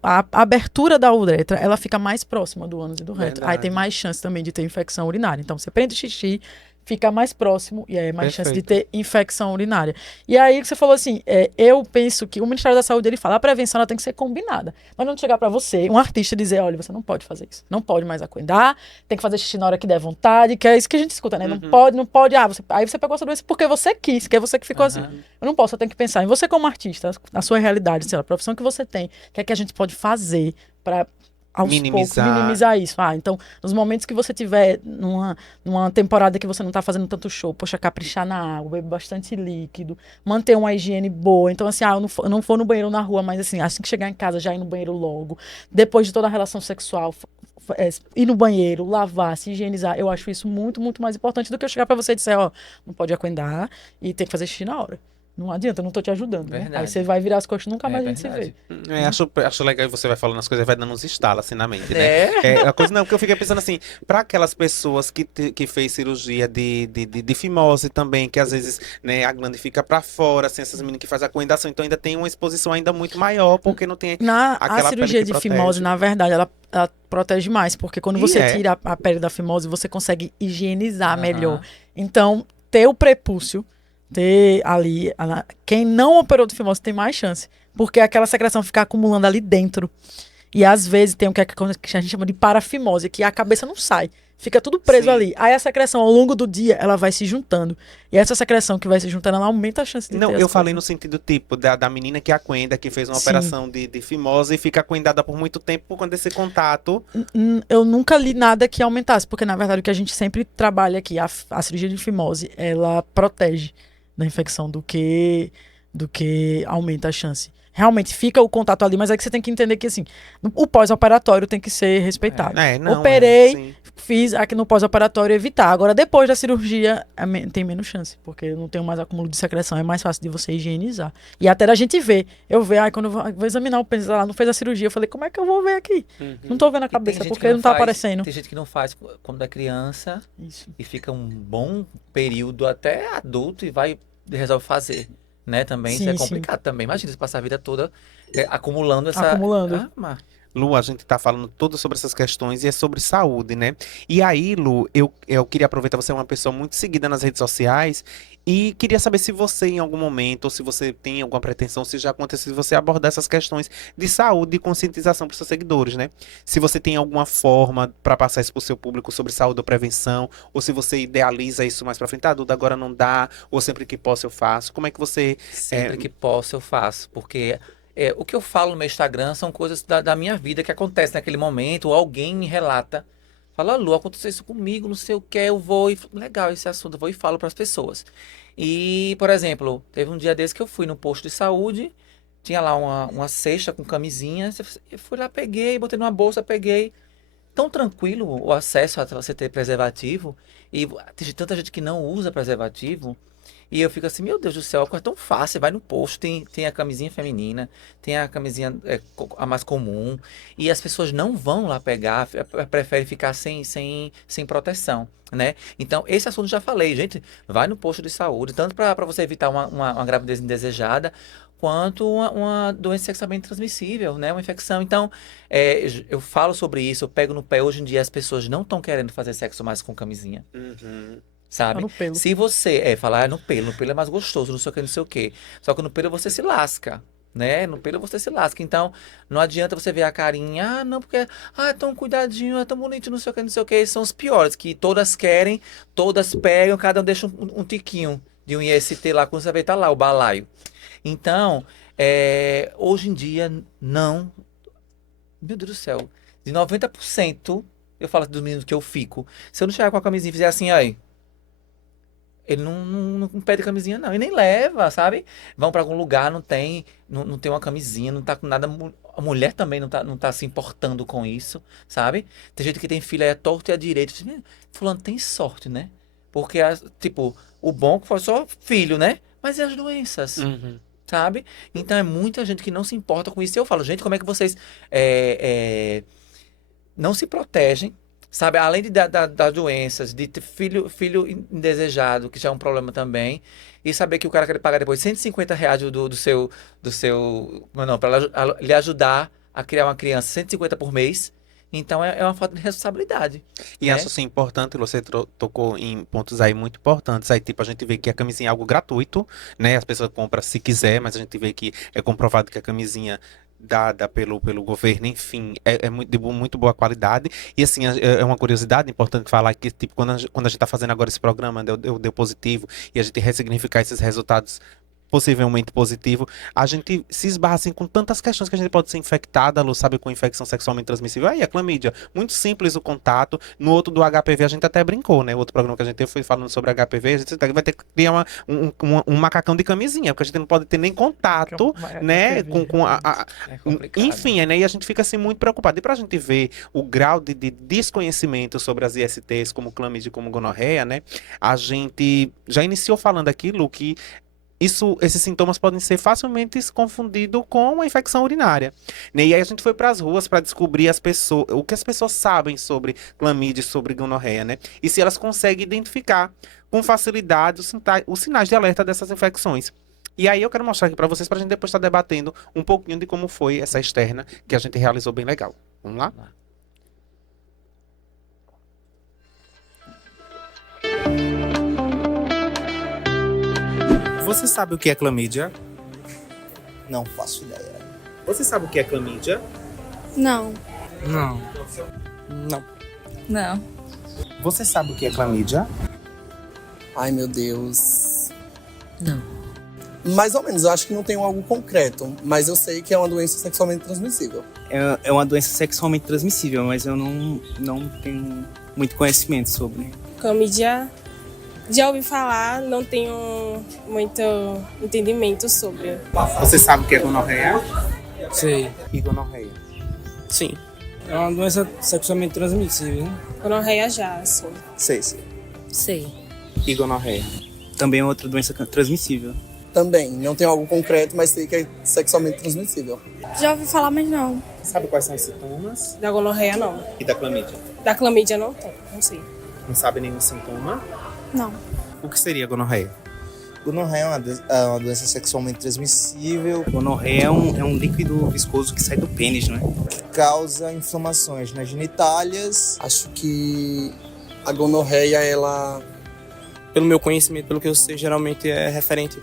a abertura da uretra, ela fica mais próxima do ânus e do reto. Aí tem mais chance também de ter infecção urinária. Então, você prende xixi, fica mais próximo e aí é mais chance de ter infecção urinária. E aí que você falou assim, eu penso que o Ministério da Saúde, ele fala, a prevenção ela tem que ser combinada. Mas não chegar para você, um artista, dizer, olha, você não pode fazer isso, não pode mais aquendar, tem que fazer xixi na hora que der vontade, que é isso que a gente escuta, né? Não pode, aí você pegou essa doença porque você quis, que é você que ficou assim. Eu não posso, eu tenho que pensar em você como artista, na sua realidade, sei lá, a profissão que você tem, o que é que a gente pode fazer para aos poucos minimizar isso. Então, nos momentos que você tiver numa temporada que você não tá fazendo tanto show, poxa, caprichar na água, beber bastante líquido, manter uma higiene boa. Então, assim, eu não for no banheiro na rua, mas assim que chegar em casa, já ir no banheiro logo. Depois de toda a relação sexual, ir no banheiro, lavar, se higienizar. Eu acho isso muito, muito mais importante do que eu chegar pra você e dizer, não pode aquendar e ter que fazer xixi na hora. Não adianta, eu não tô te ajudando, né? Aí você vai virar as costas e nunca mais a gente se vê. Acho legal que você vai falando as coisas, vai dando uns estalos assim na mente, né? A coisa não, porque eu fiquei pensando assim, para aquelas pessoas que fez cirurgia de fimose também, que às vezes, né, a glande fica para fora, assim, essas meninas que fazem a coendação, então ainda tem uma exposição ainda muito maior, porque não tem aquela a cirurgia pele que de fimose, na verdade, ela protege mais, porque quando você tira a pele da fimose, você consegue higienizar melhor. Então, ter o prepúcio, ter ali, quem não operou de fimose tem mais chance, porque aquela secreção fica acumulando ali dentro. E às vezes tem o que a gente chama de parafimose, que a cabeça não sai, fica tudo preso ali. Aí a secreção ao longo do dia, ela vai se juntando. E essa secreção que vai se juntando, ela aumenta a chance de ter eu falei no sentido tipo da menina que aquenda, que fez uma operação de fimose e fica aquendada por muito tempo por conta desse contato. Eu nunca li nada que aumentasse, porque na verdade o que a gente sempre trabalha aqui, a cirurgia de fimose, ela protege da infecção do que aumenta a chance. Realmente fica o contato ali, mas é que você tem que entender que assim, o pós-operatório tem que ser respeitado. Operei, fiz aqui no pós-operatório evitar. Agora, depois da cirurgia, tem menos chance, porque eu não tenho mais acúmulo de secreção, é mais fácil de você higienizar. E até da gente ver. Eu ver, quando eu vou examinar o pênis lá, não fez a cirurgia, eu falei, como é que eu vou ver aqui? Não tô vendo a cabeça, porque não tá aparecendo. Tem gente que não faz quando é criança e fica um bom período até adulto e resolve fazer. Né, também, isso é complicado também. Imagina você passar a vida toda acumulando essa... Lu, a gente tá falando tudo sobre essas questões e é sobre saúde, né? E aí, Lu, eu queria aproveitar, você é uma pessoa muito seguida nas redes sociais e queria saber se você, em algum momento, ou se você tem alguma pretensão, se já aconteceu, se você abordar essas questões de saúde e conscientização para os seus seguidores, né? Se você tem alguma forma para passar isso para o seu público sobre saúde ou prevenção, ou se você idealiza isso mais para frente, Duda, agora não dá, ou sempre que posso eu faço. Como é que você... Sempre que posso eu faço, porque... o que eu falo no meu Instagram são coisas da minha vida que acontecem naquele momento, ou alguém me relata. Fala, Lu, aconteceu isso comigo, não sei o que, eu vou e... Legal esse assunto, eu vou e falo para as pessoas. E, por exemplo, teve um dia desse que eu fui no posto de saúde, tinha lá uma cesta com camisinhas, eu fui lá, peguei, botei numa bolsa, peguei. Tão tranquilo o acesso a você ter preservativo, e tem tanta gente que não usa preservativo. E eu fico assim, meu Deus do céu, é tão fácil, vai no posto, tem a camisinha feminina, tem a camisinha a mais comum, e as pessoas não vão lá pegar, preferem ficar sem proteção, né? Então, esse assunto já falei, gente, vai no posto de saúde, tanto para você evitar uma gravidez indesejada, quanto uma doença sexualmente transmissível, né? Uma infecção. Então, eu falo sobre isso, eu pego no pé, hoje em dia as pessoas não estão querendo fazer sexo mais com camisinha. Sabe? No pelo. Se você falar no pelo é mais gostoso, não sei o que, não sei o que. Só que no pelo você se lasca, né? No pelo você se lasca. Então, não adianta você ver a carinha, não, porque, é tão cuidadinho, é tão bonito, não sei o que, não sei o que. São os piores, que todas querem, todas pegam, cada um deixa um tiquinho de um IST lá, quando você vê, tá lá, o balaio. Então, hoje em dia, não. Meu Deus do céu. De 90%, eu falo dos meninos que eu fico. Se eu não chegar com a camisinha e fizer assim, aí. Ele não pede camisinha, não. E nem leva, sabe? Vão pra algum lugar, não tem uma camisinha, não tá com nada A mulher também não tá se importando com isso, sabe? Tem gente que tem filha é torto e à direita. Fulano tem sorte, né? Porque, tipo, o bom foi só filho, né? Mas e as doenças? Uhum. Sabe? Então é muita gente que não se importa com isso. E eu falo, gente, como é que vocês é, não se protegem, sabe? Além das doenças, de ter filho indesejado, que já é um problema também, e saber que o cara quer pagar depois R$ 150 do seu, não, para lhe ajudar a criar uma criança, 150 por mês. Então é uma falta de responsabilidade. E né? acho assim importante, você tocou em pontos aí muito importantes. Aí, tipo, a gente vê que a camisinha é algo gratuito, né? As pessoas compram se quiser, mas a gente vê que é comprovado que a camisinha dada pelo governo, enfim, é muito, de muito boa qualidade. E assim, é uma curiosidade importante falar que, tipo, quando a gente tá fazendo agora esse programa, deu positivo, e a gente ressignificar esses resultados possivelmente positivo, a gente se esbarra assim com tantas questões que a gente pode ser infectada, Lu, sabe, com infecção sexualmente transmissível. Aí a clamídia, muito simples o contato. No outro do HPV a gente até brincou, né? O outro programa que a gente teve foi falando sobre HPV, a gente vai ter que criar um macacão de camisinha, porque a gente não pode ter nem contato, né, com É complicado. enfim, né? E a gente fica assim muito preocupado. E pra gente ver o grau de desconhecimento sobre as ISTs, como clamídia e como gonorreia, né? A gente já iniciou falando aqui, Lu, que esses sintomas podem ser facilmente confundidos com uma infecção urinária, né? E aí a gente foi para as ruas para descobrir o que as pessoas sabem sobre clamídia e sobre gonorreia, né? E se elas conseguem identificar com facilidade os sinais de alerta dessas infecções. E aí eu quero mostrar aqui para vocês, para a gente depois estar debatendo um pouquinho de como foi essa externa que a gente realizou bem legal. Vamos lá? Você sabe o que é clamídia? Não faço ideia. Você sabe o que é clamídia? Não. Não. Não. Não. Você sabe o que é clamídia? Ai, meu Deus. Não. Mais ou menos, eu acho que não tenho algo concreto, mas eu sei que é uma doença sexualmente transmissível. É uma doença sexualmente transmissível, mas eu não tenho muito conhecimento sobre. Clamídia, já ouvi falar, não tenho muito entendimento sobre. Você sabe o que é gonorreia? Sei. E gonorreia? Sim. É uma doença sexualmente transmissível, né? Gonorreia já, assim. Sei. Sei. E gonorreia? Também é outra doença transmissível. Também, não tenho algo concreto, mas sei que é sexualmente transmissível. Já ouvi falar, mas não. Sabe quais são os sintomas? Da gonorreia, não. E da clamídia? Da clamídia, não tem. Não sei. Não sabe nenhum sintoma? Não. O que seria gonorreia? Gonorreia é uma doença sexualmente transmissível Gonorreia é um líquido viscoso que sai do pênis, não é? que causa inflamações nas genitálias. Acho que a gonorreia, ela... Pelo meu conhecimento, pelo que eu sei, geralmente é referente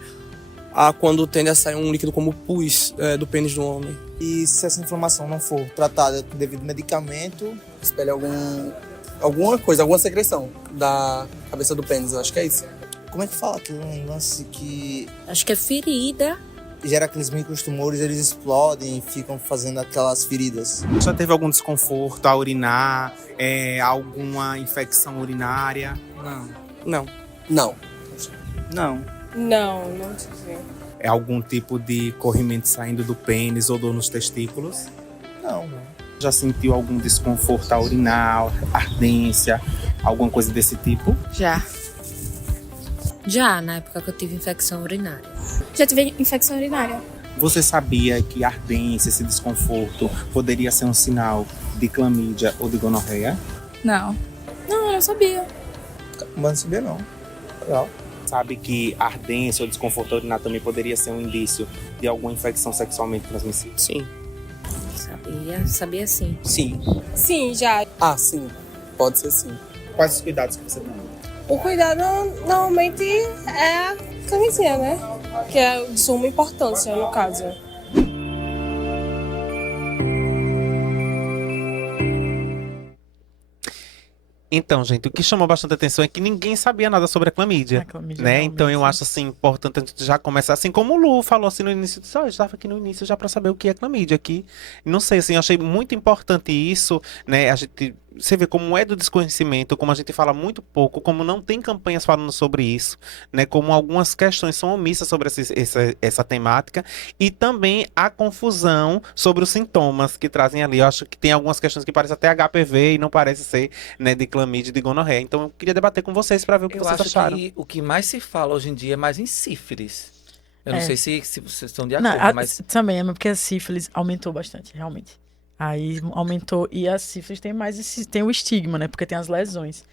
a quando tende a sair um líquido como pus do pênis do homem. E se essa inflamação não for tratada com devido medicamento, espelha alguma coisa, alguma secreção da cabeça do pênis, eu acho que é isso. Como é que fala aquele lance que Acho que é ferida. gera aqueles microtumores, eles explodem e ficam fazendo aquelas feridas? Já teve algum desconforto a urinar? Alguma infecção urinária? Não. Não. Não. Não tive. É algum tipo de corrimento saindo do pênis ou dor nos testículos? Não. Já sentiu algum desconforto a urinar, ardência, alguma coisa desse tipo? Já. Já, na época que eu tive infecção urinária. Já tive infecção urinária. Você sabia que a ardência, esse desconforto, poderia ser um sinal de clamídia ou de gonorreia? Não. Não, eu não sabia. Mas não sabia não. Legal. Sabe que ardência ou desconforto urinar também poderia ser um indício de alguma infecção sexualmente transmissível? Sim. Sabia sim. Sim. Sim, já. Ah, sim. Pode ser sim. Quais os cuidados que você toma? O cuidado normalmente é a camisinha, né? Que é de suma importância, no caso. Então, gente, o que chamou bastante atenção é que ninguém sabia nada sobre a clamídia, A clamídia, né? realmente. Então eu acho assim importante a gente já começar assim como o Lu falou assim no início, eu estava aqui no início já para saber o que é clamídia aqui. Não sei assim, eu achei muito importante isso, né? A gente você vê como é do desconhecimento, como a gente fala muito pouco, como não tem campanhas falando sobre isso, né? Como algumas questões são omissas sobre essa temática, e também a confusão sobre os sintomas que trazem ali. Eu acho que tem algumas questões que parecem até HPV e não parece ser, né, de clamídia e de gonorreia. Então eu queria debater com vocês para ver o que Eu vocês acho acharam. que o que mais se fala hoje em dia é mais em sífilis. Eu não É. sei se vocês estão de Não, acordo, mas também é porque a sífilis aumentou bastante, realmente. Aí aumentou, e a sífilis tem mais tem o estigma, né? Porque tem as lesões,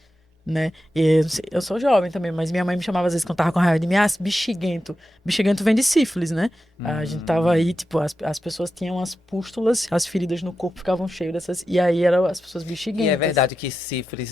né? E eu sou jovem também, mas minha mãe me chamava às vezes quando tava com raiva de mim, bexiguento. Bexiguento vem de sífilis, né? A gente tava aí, tipo, as pessoas tinham as pústulas, as feridas no corpo ficavam cheias dessas, e aí eram as pessoas bexiguentas. E é verdade que sífilis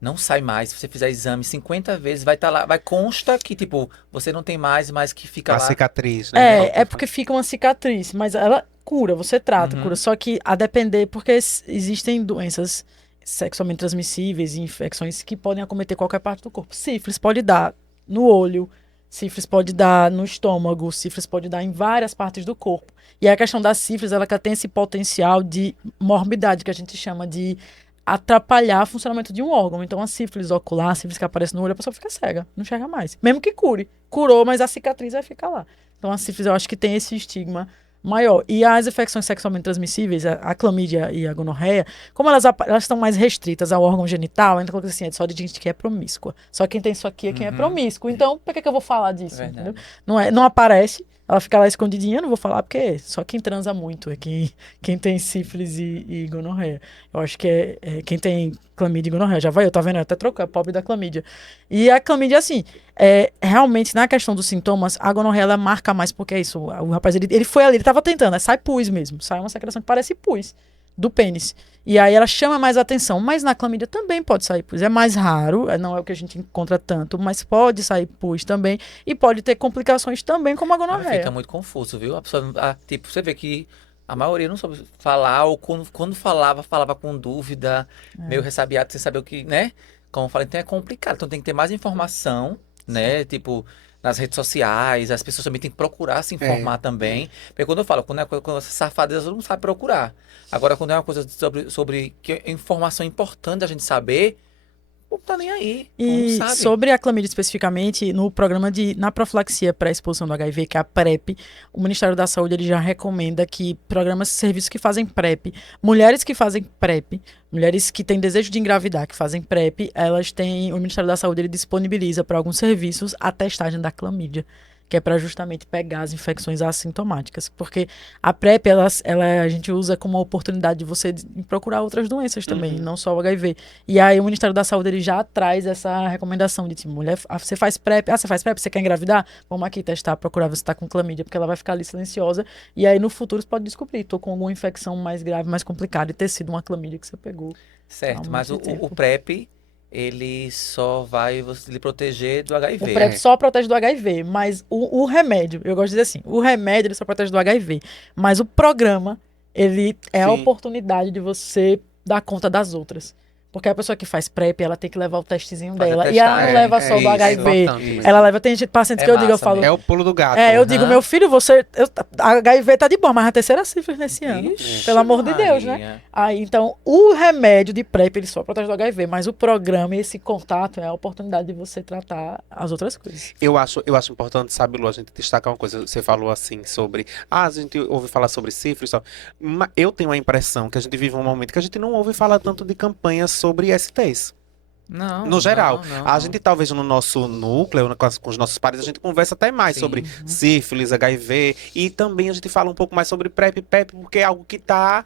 não sai mais. Se você fizer exame 50 vezes, vai estar lá, vai consta que, tipo, você não tem mais, mas que fica A lá. cicatriz, né? É porque fica uma cicatriz, mas ela cura, você trata, Uhum. cura. Só que a depender, porque existem doenças sexualmente transmissíveis e infecções que podem acometer qualquer parte do corpo. Sífilis pode dar no olho, sífilis pode dar no estômago, sífilis pode dar em várias partes do corpo. E a questão da sífilis, ela tem esse potencial de morbidade, que a gente chama de atrapalhar o funcionamento de um órgão. Então, a sífilis ocular, a sífilis que aparece no olho, a pessoa fica cega, não enxerga mais. Mesmo que cure. Curou, mas a cicatriz vai ficar lá. Então, a sífilis, eu acho que tem esse estigma maior. E as infecções sexualmente transmissíveis, a clamídia e a gonorreia, como elas estão mais restritas ao órgão genital, então, assim, é só de gente que é promíscua. Só quem tem isso aqui é quem é promíscuo. Então, por que eu vou falar disso? Verdade. Entendeu? Não aparece. Ela fica lá escondidinha, eu não vou falar porque só quem transa muito é quem tem sífilis e gonorreia. Eu acho que é quem tem clamídia e gonorreia. Já vai, eu tá vendo? Eu até trocou, é pobre da clamídia. E a clamídia, assim, realmente, na questão dos sintomas, a gonorreia, ela marca mais, porque é isso. O rapaz, ele foi ali, ele tava tentando, sai pus mesmo. Sai uma secreção que parece pus do pênis. E aí ela chama mais atenção. Mas na clamídia também pode sair pus. É mais raro, não é o que a gente encontra tanto, mas pode sair pus também. E pode ter complicações também, como a Mas gonorreia. fica muito confuso, viu? A pessoa, tipo, você vê que a maioria não soube falar, ou quando falava com dúvida, meio ressabiado, sem saber o que, né? Como eu falei, então é complicado. Então tem que ter mais informação, né? Tipo, nas redes sociais, as pessoas também têm que procurar se informar também. Porque quando eu falo, quando essa safadeza não sabe procurar. Agora, quando é uma coisa sobre que é informação importante a gente saber, o povo tá nem aí. Não E sabe. sobre a clamídia especificamente, no programa na profilaxia pré-exposição do HIV, que é a PrEP, o Ministério da Saúde ele já recomenda que programas, serviços que fazem PrEP, mulheres que fazem PrEP, mulheres que têm desejo de engravidar, que fazem PrEP, o Ministério da Saúde ele disponibiliza para alguns serviços a testagem da clamídia, que é para justamente pegar as infecções assintomáticas, porque a PrEP a gente usa como uma oportunidade de você procurar outras doenças também, não só o HIV. E aí o Ministério da Saúde ele já traz essa recomendação de tipo, mulher, você faz PrEP, você quer engravidar? Vamos aqui testar, procurar ver se está com clamídia, porque ela vai ficar ali silenciosa, e aí no futuro você pode descobrir, tô com alguma infecção mais grave, mais complicada, e ter sido uma clamídia que você pegou. Certo, Há mas muito tempo. o PrEP, ele só vai lhe proteger do HIV. O PrEP só protege do HIV, mas o remédio, eu gosto de dizer assim, o remédio ele só protege do HIV, mas o programa, ele é a Sim. oportunidade de você dar conta das outras. Porque a pessoa que faz PrEP, ela tem que levar o testezinho Fazer dela. E ela não testagem. leva só do isso, HIV. importante mesmo. Ela leva, tem gente, pacientes É que eu digo, eu massa falo, É o pulo do gato. eu digo, Aham. meu filho, a HIV tá de boa, mas a terceira sífilis nesse ano. Ixi, Pelo amor de Deus, né? Maria. Aí, então, o remédio de PrEP, ele só protege do HIV, mas o programa e esse contato é a oportunidade de você tratar as outras coisas. Eu acho importante, sabe, Lu, a gente destacar uma coisa. Você falou assim sobre. A gente ouve falar sobre sífilis e tal. Eu tenho a impressão que a gente vive um momento que a gente não ouve falar tanto de campanhas sobre STs. Não, No geral, não, a não. gente talvez no nosso núcleo, com os nossos pares, a gente conversa até mais Sim. sobre sífilis, HIV, e também a gente fala um pouco mais sobre PrEP, porque é algo que tá,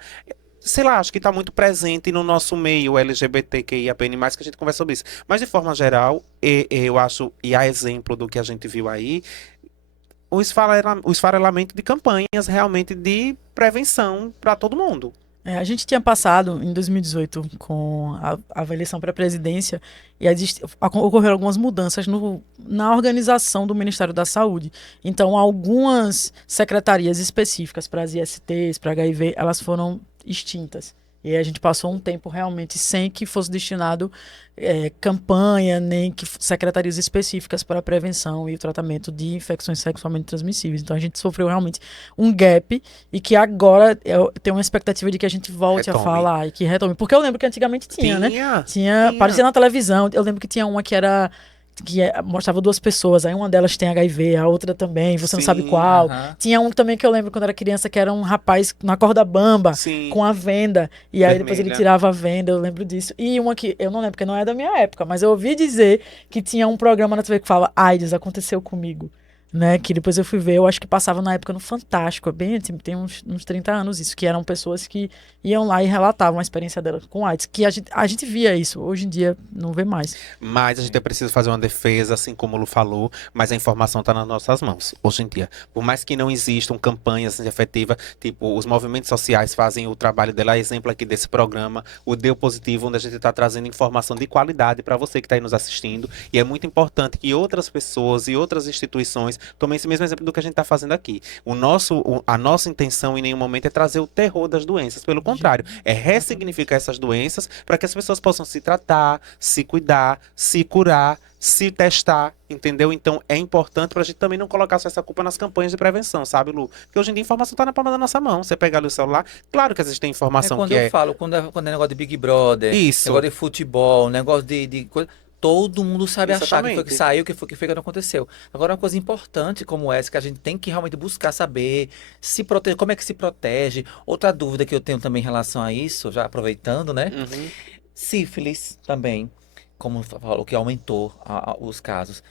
sei lá, acho que tá muito presente no nosso meio LGBTQIAPN+, que a gente conversa sobre isso. Mas de forma geral, eu acho, e a exemplo do que a gente viu aí, o esfarelamento de campanhas realmente de prevenção para todo mundo. A gente tinha passado em 2018 com a eleição para a presidência e ocorreram algumas mudanças na organização do Ministério da Saúde. Então, algumas secretarias específicas para as ISTs, para HIV, elas foram extintas. E aí a gente passou um tempo realmente sem que fosse destinado campanha, nem que secretarias específicas para a prevenção e o tratamento de infecções sexualmente transmissíveis. Então a gente sofreu realmente um gap e que agora eu tenho uma expectativa de que a gente volte a falar e que retome. Porque eu lembro que antigamente tinha, né? Tinha, aparecia na televisão. Eu lembro que tinha uma que era... mostrava duas pessoas, aí uma delas tem HIV, a outra também, você não sabe qual. Tinha um também que eu lembro quando era criança, que era um rapaz na corda bamba, com a venda, e aí depois ele tirava a venda, eu lembro disso. E uma que, eu não lembro, porque não é da minha época, mas eu ouvi dizer que tinha um programa na TV que fala AIDS, aconteceu comigo. Né, que depois eu fui ver, eu acho que passava na época no Fantástico, bem, tem uns 30 anos isso, que eram pessoas que iam lá e relatavam a experiência delas com AIDS, que a gente via isso, hoje em dia não vê mais. Mas a gente precisa fazer uma defesa, assim como o Lu falou, mas a informação está nas nossas mãos, hoje em dia. Por mais que não existam campanhas efetivas, tipo, os movimentos sociais fazem o trabalho dela, exemplo aqui desse programa, o Deu Positivo, onde a gente está trazendo informação de qualidade para você que está aí nos assistindo, e é muito importante que outras pessoas e outras instituições tomem esse mesmo exemplo do que a gente está fazendo aqui. A nossa intenção em nenhum momento é trazer o terror das doenças, pelo contrário, é ressignificar essas doenças para que as pessoas possam se tratar, se cuidar, se curar, se testar, entendeu? Então é importante para a gente também não colocar só essa culpa nas campanhas de prevenção, sabe, Lu? Porque hoje em dia a informação está na palma da nossa mão. Você pegar ali o celular, claro que existe informação quando que eu falo, quando é negócio de Big Brother, negócio de futebol, negócio de coisa... Todo mundo sabe achar que foi que saiu, que foi que não aconteceu. Agora, uma coisa importante como essa, que a gente tem que realmente buscar saber, se proteger, como é que se protege. Outra dúvida que eu tenho também em relação a isso, já aproveitando, né? Sífilis também, como falou, que aumentou os casos.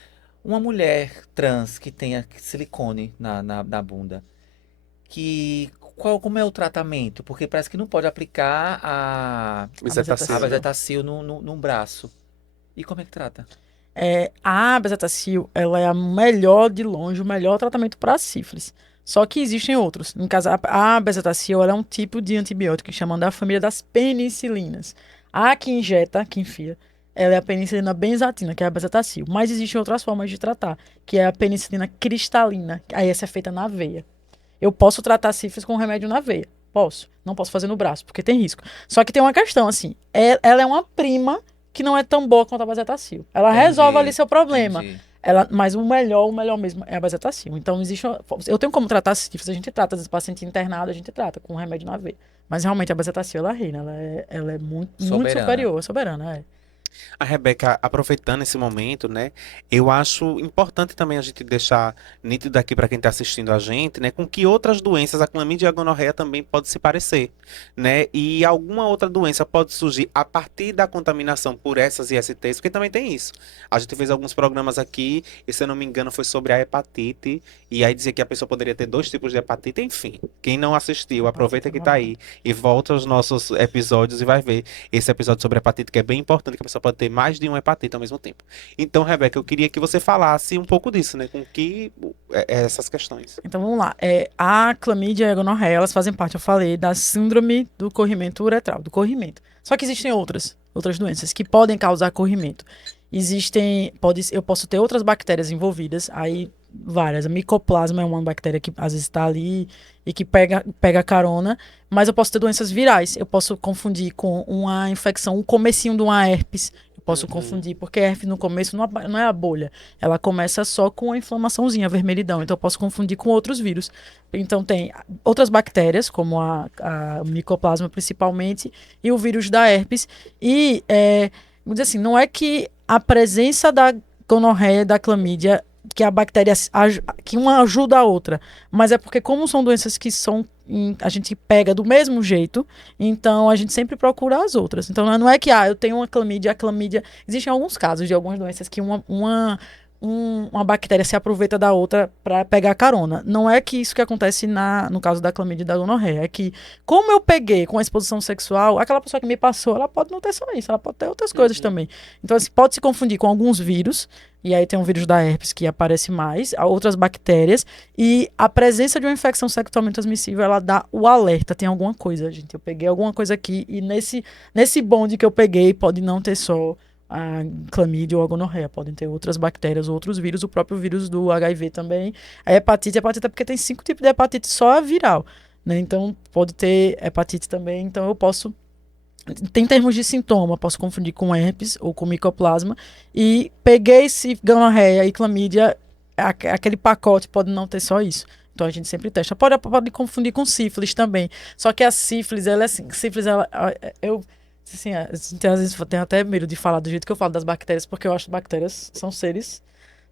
Uma mulher trans que tenha silicone na bunda, como é o tratamento? Porque parece que não pode aplicar a bezetacil no braço. E como é que trata? A bezetacil, ela é a melhor, de longe, o melhor tratamento para sífilis. Só que existem outros. No caso, a bezetacil, ela é um tipo de antibiótico que chamam da família das penicilinas. A que injeta, que enfia, ela é a penicilina benzatina, que é a bezetacil. Mas existem outras formas de tratar, que é a penicilina cristalina. Aí essa é feita na veia. Eu posso tratar sífilis com remédio na veia. Posso. Não posso fazer no braço, porque tem risco. Só que tem uma questão, assim. Ela é uma prima que não é tão boa quanto a bezetacil. Ela resolve ali seu problema. Mas o melhor mesmo é a bezetacil. Então, eu tenho como tratar sífilis, a gente trata, às vezes, paciente internado, a gente trata com remédio na veia. Mas, realmente, a bezetacil, ela reina. Ela é muito superior, soberana, A Rebeca, aproveitando esse momento, né, eu acho importante também a gente deixar nítido aqui para quem está assistindo a gente, né, com que outras doenças, a clamídia e a gonorreia também pode se parecer, né, e alguma outra doença pode surgir a partir da contaminação por essas ISTs, porque também tem isso. A gente fez alguns programas aqui, e se eu não me engano foi sobre a hepatite, e aí dizia que a pessoa poderia ter 2 tipos de hepatite, enfim. Quem não assistiu, aproveita que está aí e volta aos nossos episódios e vai ver esse episódio sobre hepatite, que é bem importante, que a pessoa pode ter mais de uma hepatite ao mesmo tempo. Então, Rebeca, eu queria que você falasse um pouco disso, né? Com que essas questões. Então, vamos lá. A clamídia e a gonorreia, elas fazem parte, eu falei, da síndrome do corrimento uretral, do corrimento. Só que existem outras doenças que podem causar corrimento. Eu posso ter outras bactérias envolvidas, aí várias. A micoplasma é uma bactéria que às vezes está ali e que pega carona, mas eu posso ter doenças virais. Eu posso confundir com uma infecção, um comecinho de uma herpes. Eu posso confundir, porque a herpes no começo não é a bolha. Ela começa só com a inflamaçãozinha, a vermelhidão. Então eu posso confundir com outros vírus. Então tem outras bactérias, como a micoplasma principalmente, e o vírus da herpes. E, vamos dizer assim, não é que a presença da gonorreia, da clamídia, que a bactéria, que uma ajuda a outra, mas é porque como são doenças que a gente pega do mesmo jeito, então a gente sempre procura as outras. Então não é que eu tenho uma clamídia, a clamídia... Existem alguns casos de algumas doenças que uma bactéria se aproveita da outra para pegar carona. Não é que isso que acontece no caso da clamídia e da gonorreia. É que, como eu peguei com a exposição sexual, aquela pessoa que me passou, ela pode não ter só isso, ela pode ter outras coisas também. Então, assim, pode se confundir com alguns vírus, e aí tem um vírus da herpes que aparece mais, outras bactérias, e a presença de uma infecção sexualmente transmissível, ela dá o alerta, tem alguma coisa, gente. Eu peguei alguma coisa aqui, e nesse bonde que eu peguei, pode não ter só a clamídia ou a gonorreia, podem ter outras bactérias, outros vírus, o próprio vírus do HIV também. A hepatite é porque tem 5 tipos de hepatite só viral, né? Então pode ter hepatite também, então eu posso tem termos de sintoma, posso confundir com herpes ou com micoplasma, e peguei se gonorreia e clamídia, aquele pacote pode não ter só isso. Então a gente sempre testa. Pode confundir com sífilis também. Só que a sífilis, ela é assim, sífilis, eu, assim, às vezes eu tenho até medo de falar do jeito que eu falo das bactérias, porque eu acho que bactérias são seres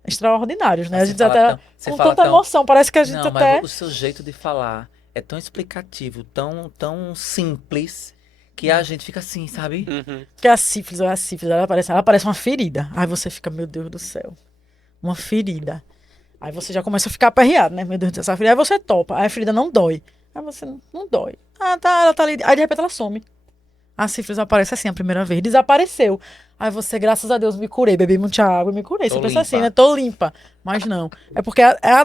extraordinários, né? A gente até com tanta emoção, parece que a gente não, até... mas o seu jeito de falar é tão explicativo, tão simples, que a gente fica assim, sabe? Porque a sífilis, ela parece uma ferida. Aí você fica, meu Deus do céu, uma ferida. Aí você já começa a ficar aperreado, né? Meu Deus, essa ferida. Aí você topa, aí a ferida não dói. Aí você não dói. Ah, tá, ela tá ali. Aí de repente ela some. A sífilis aparece assim a primeira vez, desapareceu. Aí você, graças a Deus, me curei, bebi muita água e me curei. Você pensa assim, né? Tô limpa. Mas não. É porque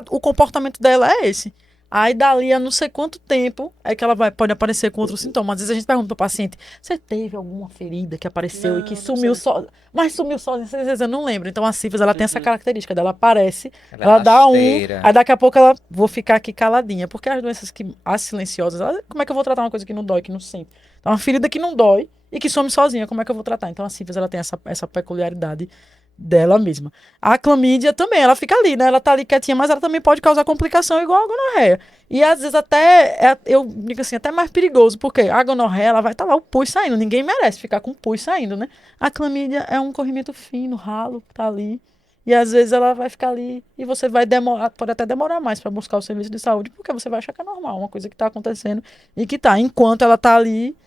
o comportamento dela é esse. Aí dali a não sei quanto tempo é que ela pode aparecer com outros sintomas. Às vezes a gente pergunta pro paciente, você teve alguma ferida que apareceu e que sumiu só, mas sumiu sozinha? Às vezes eu não lembro. Então a sífilis, ela tem essa característica dela, aparece, ela dá aí daqui a pouco ela, vou ficar aqui caladinha. Porque as doenças as silenciosas, como é que eu vou tratar uma coisa que não dói, que não sente? Então uma ferida que não dói e que some sozinha, como é que eu vou tratar? Então a sífilis, ela tem essa peculiaridade dela mesma. A clamídia também, ela fica ali, né? Ela tá ali quietinha, mas ela também pode causar complicação igual a gonorreia. E às vezes até, eu digo assim, até mais perigoso, porque a gonorreia, ela vai estar lá o pus saindo. Ninguém merece ficar com o pus saindo, né? A clamídia é um corrimento fino, ralo, que tá ali. E às vezes ela vai ficar ali e você vai demorar, pode até demorar mais para buscar o serviço de saúde, porque você vai achar que é normal, uma coisa que tá acontecendo e que tá. Enquanto ela tá ali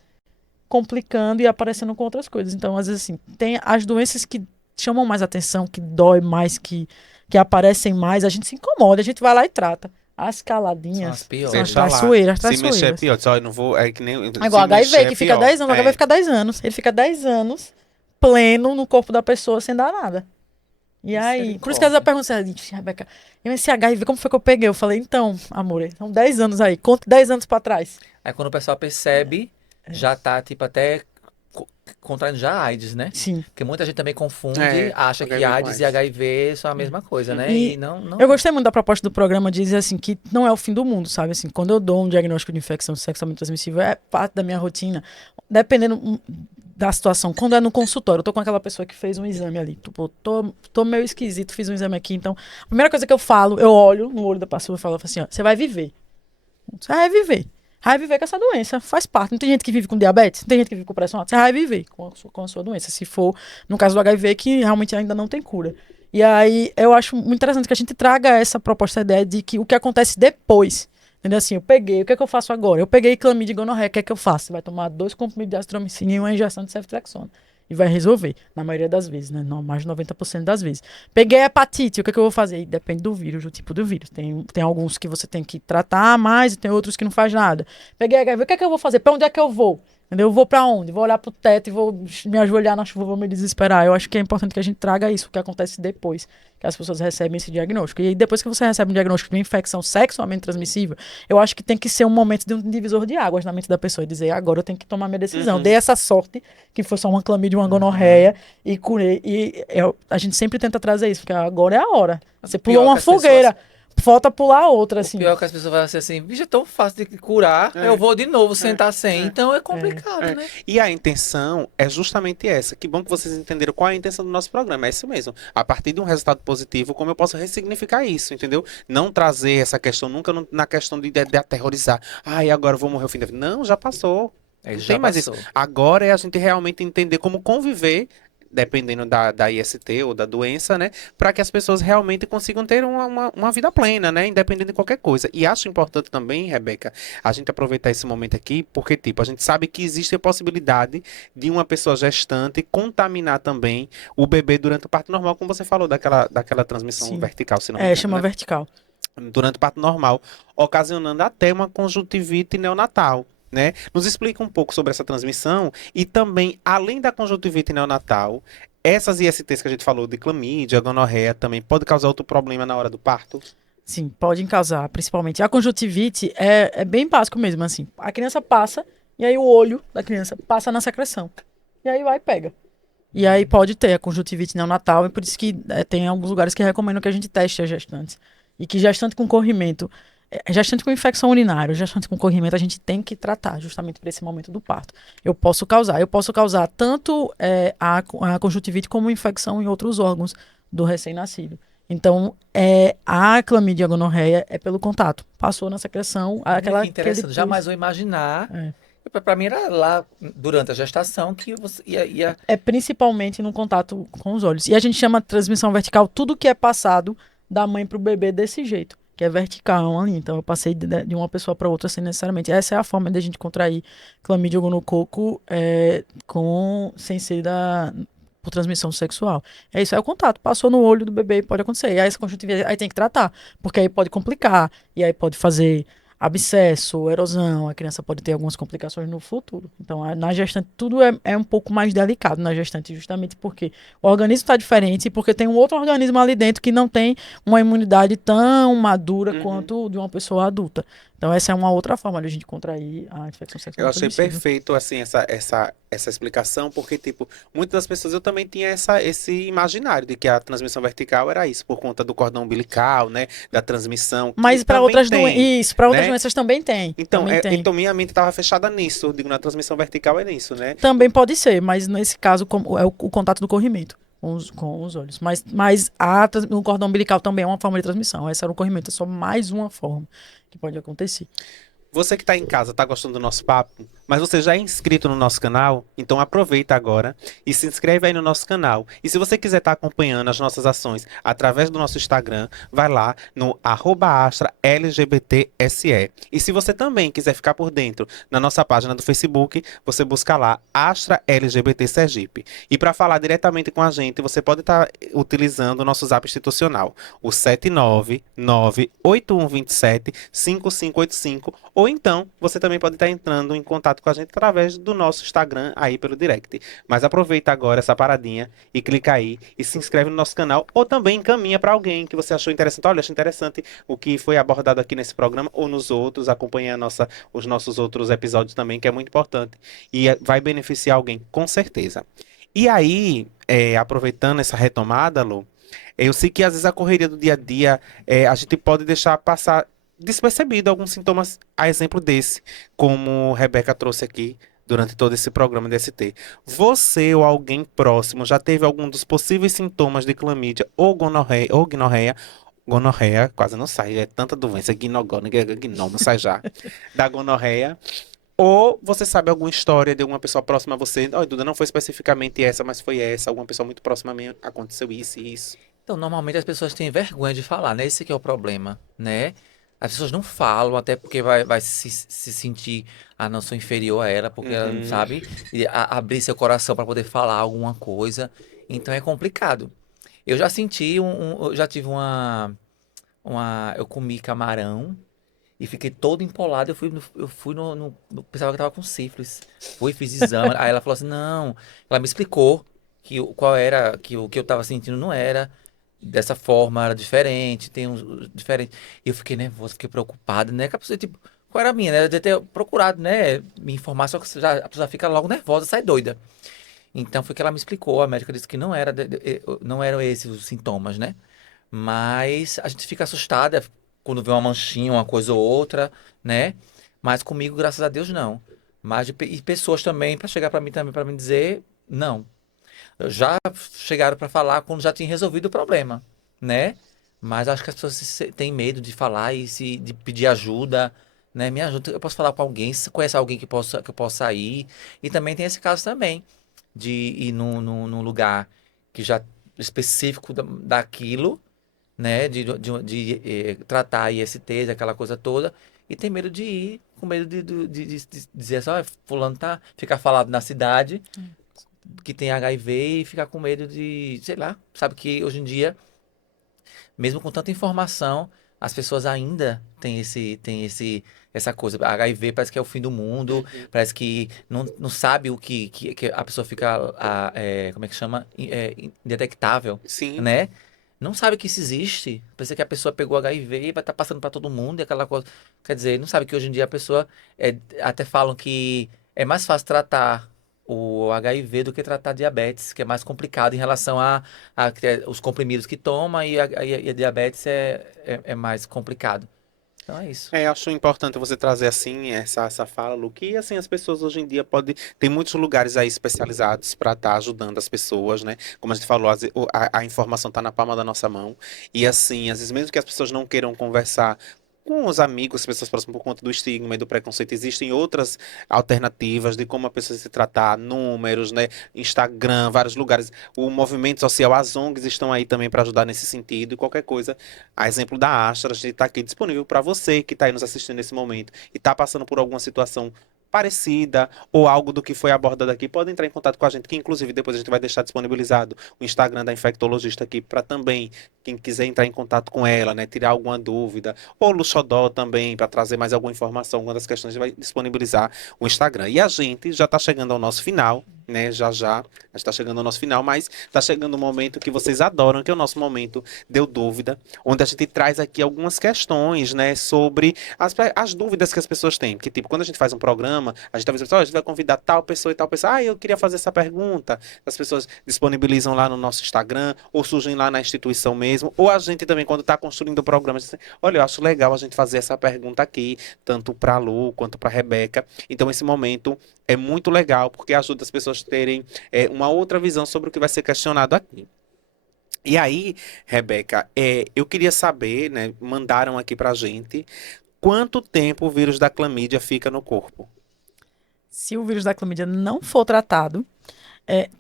complicando e aparecendo com outras coisas. Então, às vezes assim, tem as doenças que chamam mais atenção, que dói mais, que aparecem mais, a gente se incomoda, a gente vai lá e trata. As caladinhas, são as piores. são as traiçoeiras, Se mexer é pior, só eu não vou, é que nem... É igual HIV, que fica 10 anos, o HIV fica 10 anos, ele fica 10 anos pleno no corpo da pessoa sem dar nada. E aí, por isso que às vezes eu pergunto assim, Rebeca, esse HIV, como foi que eu peguei? Eu falei, então, amor, são 10 anos aí, conta 10 anos pra trás. Aí quando o pessoal percebe, já tá, tipo, até contraindo já AIDS, né? Sim. Porque muita gente também confunde, acha que HIV AIDS e HIV são a mesma coisa, né? E não... Eu gostei muito da proposta do programa de dizer assim, que não é o fim do mundo, sabe? Assim, quando eu dou um diagnóstico de infecção sexualmente transmissível, é parte da minha rotina, dependendo da situação. Quando é no consultório, eu tô com aquela pessoa que fez um exame ali, tipo, tô meio esquisito, fiz um exame aqui, então, a primeira coisa que eu falo, eu olho no olho da pessoa e falo assim, ó, você vai viver. Você vai viver. Vai viver com essa doença, faz parte. Não tem gente que vive com diabetes, não tem gente que vive com pressão alta. Você vai viver com a sua doença. Se for, no caso do HIV, que realmente ainda não tem cura. E aí, eu acho muito interessante que a gente traga essa proposta, a ideia de que o que acontece depois. Entendeu? Assim, eu peguei, o que é que eu faço agora? Eu peguei clamídia e gonorreia, o que é que eu faço? Você vai tomar 2 comprimidos de azitromicina e uma injeção de ceftriaxona. E vai resolver, na maioria das vezes, né? Não, mais de 90% das vezes. Peguei hepatite, o que é que eu vou fazer? Depende do vírus, do tipo do vírus. Tem alguns que você tem que tratar mais e tem outros que não faz nada. Peguei HIV, o que é que eu vou fazer? Pra onde é que eu vou? Entendeu? Eu vou pra onde? Vou olhar pro teto e vou me ajoelhar na chuva, vou me desesperar. Eu acho que é importante que a gente traga isso, o que acontece depois que as pessoas recebem esse diagnóstico. E aí, depois que você recebe um diagnóstico de infecção sexualmente transmissível, eu acho que tem que ser um momento de um divisor de águas na mente da pessoa e dizer, agora eu tenho que tomar minha decisão. Dei essa sorte, que foi só uma clamídia, uma gonorreia, e curei. E a gente sempre tenta trazer isso, porque agora é a hora. Você pulou uma fogueira. Falta pular outra, assim. O pior é que as pessoas vão ser assim, bicho, é tão fácil de curar, eu vou de novo sentar sem. Então é complicado, né? E a intenção é justamente essa. Que bom que vocês entenderam qual é a intenção do nosso programa. É isso mesmo. A partir de um resultado positivo, como eu posso ressignificar isso, entendeu? Não trazer essa questão nunca na questão de aterrorizar. Ai, agora eu vou morrer o fim da vida. Não, já passou. Não tem mais isso. Agora é a gente realmente entender como conviver, dependendo da IST ou da doença, né? Para que as pessoas realmente consigam ter uma vida plena, né? Independente de qualquer coisa. E acho importante também, Rebeca, a gente aproveitar esse momento aqui, porque, tipo, a gente sabe que existe a possibilidade de uma pessoa gestante contaminar também o bebê durante o parto normal, como você falou, daquela transmissão vertical, se não me engano, chama né? vertical. Durante o parto normal, ocasionando até uma conjuntivite neonatal. Né? Nos explica um pouco sobre essa transmissão e também, além da conjuntivite neonatal, essas ISTs que a gente falou de clamídia, gonorreia, também pode causar outro problema na hora do parto? Sim, podem causar, principalmente. A conjuntivite é bem básico mesmo, assim. A criança passa e aí o olho da criança passa na secreção. E aí vai e pega. E aí pode ter a conjuntivite neonatal e por isso que tem alguns lugares que recomendam que a gente teste as gestantes. E que gestante com corrimento Gestante com infecção urinária, gestante com corrimento, a gente tem que tratar justamente para esse momento do parto. Eu posso causar tanto a conjuntivite como infecção em outros órgãos do recém-nascido. Então, a clamídia e a gonorreia é pelo contato. Passou na secreção, Que interessante, jamais vou imaginar. Para mim era lá durante a gestação que você ia... É principalmente no contato com os olhos. E a gente chama de transmissão vertical tudo que é passado da mãe para o bebê desse jeito, que é vertical ali. Então eu passei de uma pessoa para outra sem necessariamente. Essa é a forma de a gente contrair clamídia ou gonococo sem ser por transmissão sexual. É isso, é o contato. Passou no olho do bebê, pode acontecer. E aí essa conjuntivite, aí tem que tratar, porque aí pode complicar, e aí pode fazer abscesso, erosão, a criança pode ter algumas complicações no futuro. Então, na gestante, tudo é um pouco mais delicado na gestante, justamente porque o organismo está diferente e porque tem um outro organismo ali dentro que não tem uma imunidade tão madura quanto de uma pessoa adulta. Então, essa é uma outra forma de a gente contrair a infecção sexual Eu achei transmissível. perfeito, assim, essa explicação, porque, tipo, muitas das pessoas, eu também tinha esse imaginário de que a transmissão vertical era isso, por conta do cordão umbilical, né, da transmissão. Mas para outras doenças, outras né? doenças também tem. Então, também tem. então minha mente estava fechada nisso, eu digo, na transmissão vertical é nisso, né? Também pode ser, mas nesse caso é o contato do corrimento com os olhos. Mas o cordão umbilical também é uma forma de transmissão. Esse era o corrimento, é só mais uma forma que pode acontecer. Você que está em casa, está gostando do nosso papo, mas você já é inscrito no nosso canal? Então aproveita agora e se inscreve aí no nosso canal. E se você quiser estar acompanhando as nossas ações através do nosso Instagram, vai lá no @AstraLGBTSE. E se você também quiser ficar por dentro na nossa página do Facebook, você busca lá Astra LGBT Sergipe. E para falar diretamente com a gente, você pode estar utilizando o nosso zap institucional, o 79981275585, ou então você também pode estar entrando em contato com a gente através do nosso Instagram aí pelo direct. Mas aproveita agora essa paradinha e clica aí e se inscreve no nosso canal, ou também encaminha para alguém que você achou interessante. Olha, achei interessante o que foi abordado aqui nesse programa ou nos outros, acompanha os nossos outros episódios também, que é muito importante e vai beneficiar alguém, com certeza. E aí, aproveitando essa retomada, Lu, eu sei que às vezes a correria do dia a dia, a gente pode deixar passar despercebido alguns sintomas, a exemplo desse, como Rebeca trouxe aqui durante todo esse programa de ST. Você ou alguém próximo já teve algum dos possíveis sintomas de clamídia ou gonorreia, quase não sai, é tanta doença, gnoma sai já, da gonorreia. Ou você sabe alguma história de alguma pessoa próxima a você? Olha, Duda, não foi especificamente essa, mas foi essa. Alguma pessoa muito próxima a mim, aconteceu isso e isso. Então, normalmente as pessoas têm vergonha de falar, né? Esse que é o problema, né? As pessoas não falam, até porque vai se sentir, não sou inferior a ela, porque ela não sabe abrir seu coração para poder falar alguma coisa. Então é complicado. Eu já senti eu já tive eu comi camarão e fiquei todo empolado. Eu fui pensava que eu tava com sífilis. Fiz exame. Aí ela falou assim, não. Ela me explicou qual era, que o que eu tava sentindo não era dessa forma, era diferente, tem uns diferentes. E eu fiquei nervoso, fiquei preocupado, né? Que a pessoa, tipo, qual era a minha, né? Eu devia ter procurado, né? Me informar, só que a pessoa fica logo nervosa, sai doida. Então foi que ela me explicou, a médica disse que não eram esses os sintomas, né? Mas a gente fica assustada quando vê uma manchinha, uma coisa ou outra, né? Mas comigo, graças a Deus, não. Mas e pessoas também, para chegar para mim também, para me dizer, não. Já chegaram para falar quando já tinha resolvido o problema, né? Mas acho que as pessoas têm medo de falar de pedir ajuda, né? Me ajuda, eu posso falar com alguém, se conhece alguém que eu possa ir. E também tem esse caso também, de ir num lugar que já específico daquilo, né? De tratar ISTs, aquela coisa toda, e tem medo de ir, com medo de dizer só, fulano ficar falado na cidade que tem HIV e ficar com medo de, sei lá, sabe que hoje em dia, mesmo com tanta informação, as pessoas ainda têm essa coisa. HIV parece que é o fim do mundo, parece que não sabe o que a pessoa fica, como é que chama? Indetectável, Sim. né? Não sabe que isso existe. Pensa que a pessoa pegou HIV e vai estar passando para todo mundo e aquela coisa. Quer dizer, não sabe que hoje em dia a pessoa, até falam que é mais fácil tratar o HIV do que tratar diabetes, que é mais complicado em relação os comprimidos que toma e a diabetes é mais complicado. Então é isso. Acho importante você trazer assim essa fala, Lu, que assim as pessoas hoje em dia podem tem muitos lugares aí especializados para estar ajudando as pessoas, né? Como a gente falou, a informação está na palma da nossa mão e assim, às vezes mesmo que as pessoas não queiram conversar com os amigos, as pessoas próximas por conta do estigma e do preconceito, existem outras alternativas de como a pessoa se tratar, números, né? Instagram, vários lugares. O movimento social, as ONGs estão aí também para ajudar nesse sentido e qualquer coisa. A exemplo da Astra, a gente está aqui disponível para você que está aí nos assistindo nesse momento e está passando por alguma situação parecida ou algo do que foi abordado aqui, pode entrar em contato com a gente, que inclusive depois a gente vai deixar disponibilizado o Instagram da infectologista aqui para também, quem quiser entrar em contato com ela, né, tirar alguma dúvida, ou o Luxodó também, para trazer mais alguma informação, alguma das questões, a gente vai disponibilizar o Instagram. E a gente já está chegando ao nosso final, né, já, a gente está chegando ao nosso final, mas está chegando o momento que vocês adoram, que é o nosso momento Deu Dúvida, onde a gente traz aqui algumas questões, né, sobre as dúvidas que as pessoas têm, porque tipo, quando a gente faz um programa, a gente a gente vai convidar tal pessoa e tal pessoa, eu queria fazer essa pergunta, as pessoas disponibilizam lá no nosso Instagram, ou surgem lá na instituição mesmo, ou a gente também, quando está construindo o programa, diz assim, olha, eu acho legal a gente fazer essa pergunta aqui, tanto para a Lu, quanto para a Rebeca, então esse momento é muito legal, porque ajuda as pessoas a terem uma outra visão sobre o que vai ser questionado aqui. E aí, Rebeca, eu queria saber, né, mandaram aqui pra gente, quanto tempo o vírus da clamídia fica no corpo? Se o vírus da clamídia não for tratado,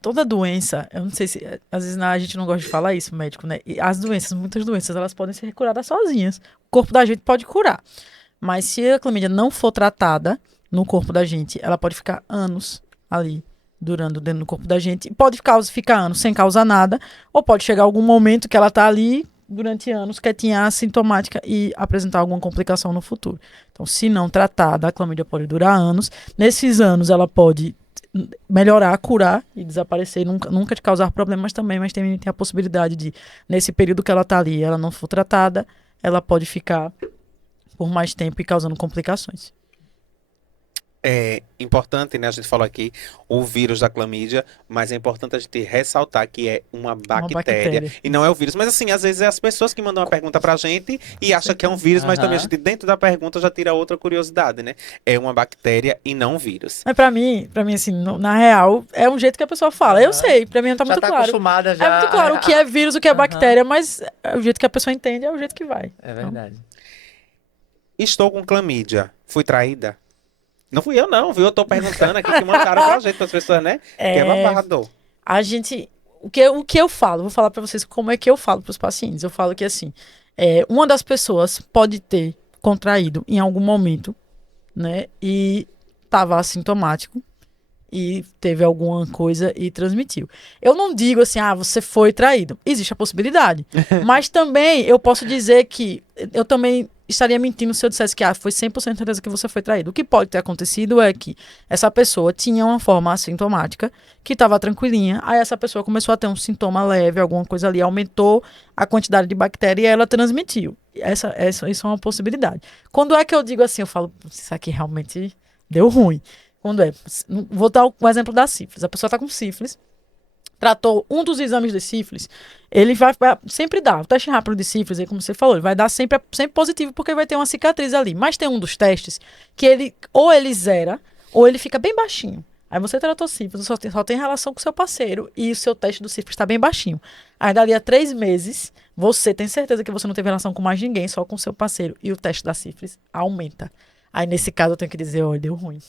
toda doença, eu não sei se, às vezes a gente não gosta de falar isso, médico, né? E as doenças, muitas doenças, elas podem ser curadas sozinhas. O corpo da gente pode curar. Mas se a clamídia não for tratada no corpo da gente, ela pode ficar anos ali, durando dentro do corpo da gente. Pode ficar anos sem causar nada, ou pode chegar algum momento que ela tá ali durante anos, quietinha, assintomática e apresentar alguma complicação no futuro. Então, se não tratada, a clamídia pode durar anos. Nesses anos, ela pode melhorar, curar e desaparecer, nunca te causar problemas também, mas tem a possibilidade de, nesse período que ela tá ali, ela não for tratada, ela pode ficar por mais tempo e causando complicações. É importante, né? A gente falou aqui o vírus da clamídia, mas é importante a gente ressaltar que é uma bactéria e não é o vírus. Mas assim, às vezes é as pessoas que mandam uma pergunta pra gente e acham que é um vírus, mas também a gente dentro da pergunta já tira outra curiosidade, né? É uma bactéria e não um vírus. Mas pra mim assim, na real, é um jeito que a pessoa fala. Eu sei, pra mim não tá Já muito tá claro. acostumada já. É muito claro o que é vírus, o que é bactéria, mas o jeito que a pessoa entende é o jeito que vai. É verdade. Estou com clamídia. Fui traída? Não fui eu não, viu? Eu tô perguntando aqui que mandaram pra gente, pras pessoas, né? Que é babado. A gente... O que eu falo, vou falar pra vocês como é que eu falo pros pacientes. Eu falo que assim, uma das pessoas pode ter contraído em algum momento, né? E tava assintomático e teve alguma coisa e transmitiu. Eu não digo assim, você foi traído. Existe a possibilidade. Mas também eu posso dizer que eu também estaria mentindo se eu dissesse que foi 100% certeza que você foi traído. O que pode ter acontecido é que essa pessoa tinha uma forma assintomática, que estava tranquilinha, aí essa pessoa começou a ter um sintoma leve, alguma coisa ali, aumentou a quantidade de bactéria e ela transmitiu. Isso é uma possibilidade. Quando é que eu digo assim, eu falo, isso aqui realmente deu ruim. Quando vou dar o exemplo da sífilis. A pessoa está com sífilis, tratou um dos exames de sífilis, ele vai sempre dar o teste rápido de sífilis, aí como você falou, ele vai dar sempre positivo, porque vai ter uma cicatriz ali. Mas tem um dos testes que ele zera, ou ele fica bem baixinho. Aí você tratou sífilis, só tem relação com o seu parceiro, e o seu teste do sífilis está bem baixinho. Aí dali a 3 meses, você tem certeza que você não teve relação com mais ninguém, só com o seu parceiro, e o teste da sífilis aumenta. Aí nesse caso eu tenho que dizer, olha, deu ruim.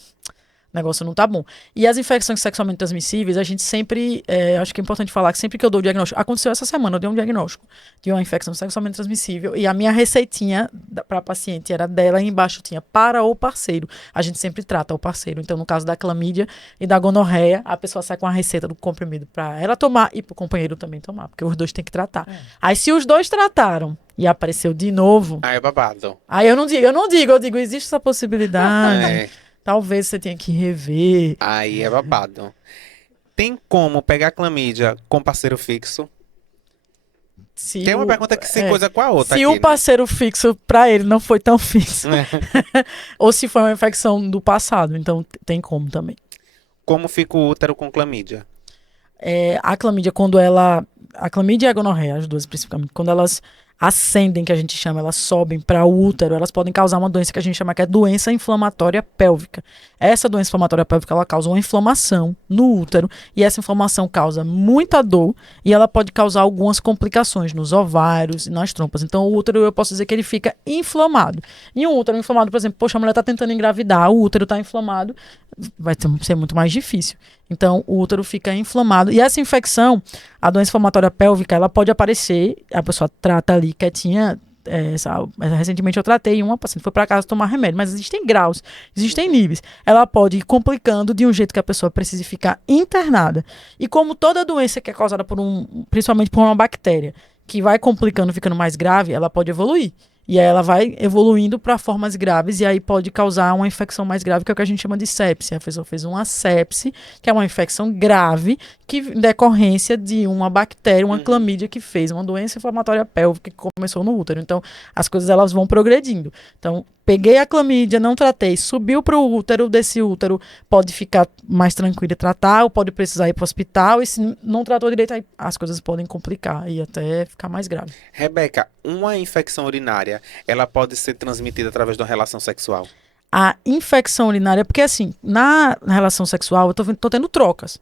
O negócio não tá bom. E as infecções sexualmente transmissíveis, a gente sempre, acho que é importante falar que sempre que eu dou o diagnóstico, aconteceu essa semana, eu dei um diagnóstico de uma infecção sexualmente transmissível e a minha receitinha para paciente era dela e embaixo tinha para o parceiro. A gente sempre trata o parceiro. Então, no caso da clamídia e da gonorreia, a pessoa sai com a receita do comprimido para ela tomar e pro companheiro também tomar, porque os dois têm que tratar. Aí, se os dois trataram e apareceu de novo... Aí é babado. Aí eu não digo, existe essa possibilidade... Talvez você tenha que rever. Aí é babado. Tem como pegar clamídia com parceiro fixo? Tem uma pergunta que se coisa com a outra. Se aqui, o parceiro fixo pra ele não foi tão fixo. Ou se foi uma infecção do passado. Então tem como também. Como fica o útero com clamídia? A clamídia, quando ela... A clamídia e a gonorreia, as duas especificamente. Quando elas ascendem, que a gente chama, elas sobem para o útero, elas podem causar uma doença que a gente chama que é doença inflamatória pélvica. Essa doença inflamatória pélvica, ela causa uma inflamação no útero, e essa inflamação causa muita dor, e ela pode causar algumas complicações nos ovários e nas trompas. Então, o útero, eu posso dizer que ele fica inflamado. E um útero inflamado, por exemplo, poxa, a mulher está tentando engravidar, o útero está inflamado, vai ser muito mais difícil. Então, o útero fica inflamado. E essa infecção, a doença inflamatória pélvica, ela pode aparecer, a pessoa trata ali quietinha. Recentemente eu tratei uma paciente, foi para casa tomar remédio, mas existem graus, existem níveis. Ela pode ir complicando de um jeito que a pessoa precise ficar internada. E como toda doença que é causada principalmente por uma bactéria, que vai complicando, ficando mais grave, ela pode evoluir. E aí ela vai evoluindo para formas graves, e aí pode causar uma infecção mais grave, que é o que a gente chama de sepse. A pessoa fez uma sepse, que é uma infecção grave, que decorrência de uma bactéria, uma clamídia que fez uma doença inflamatória pélvica que começou no útero. Então, as coisas elas vão progredindo. Então, peguei a clamídia, não tratei, subiu para o útero, desse útero pode ficar mais tranquilo e tratar, ou pode precisar ir para o hospital, e se não tratou direito, aí as coisas podem complicar e até ficar mais grave. Rebeca, uma infecção urinária, ela pode ser transmitida através de uma relação sexual? A infecção urinária, porque assim, na relação sexual, eu tô tendo trocas.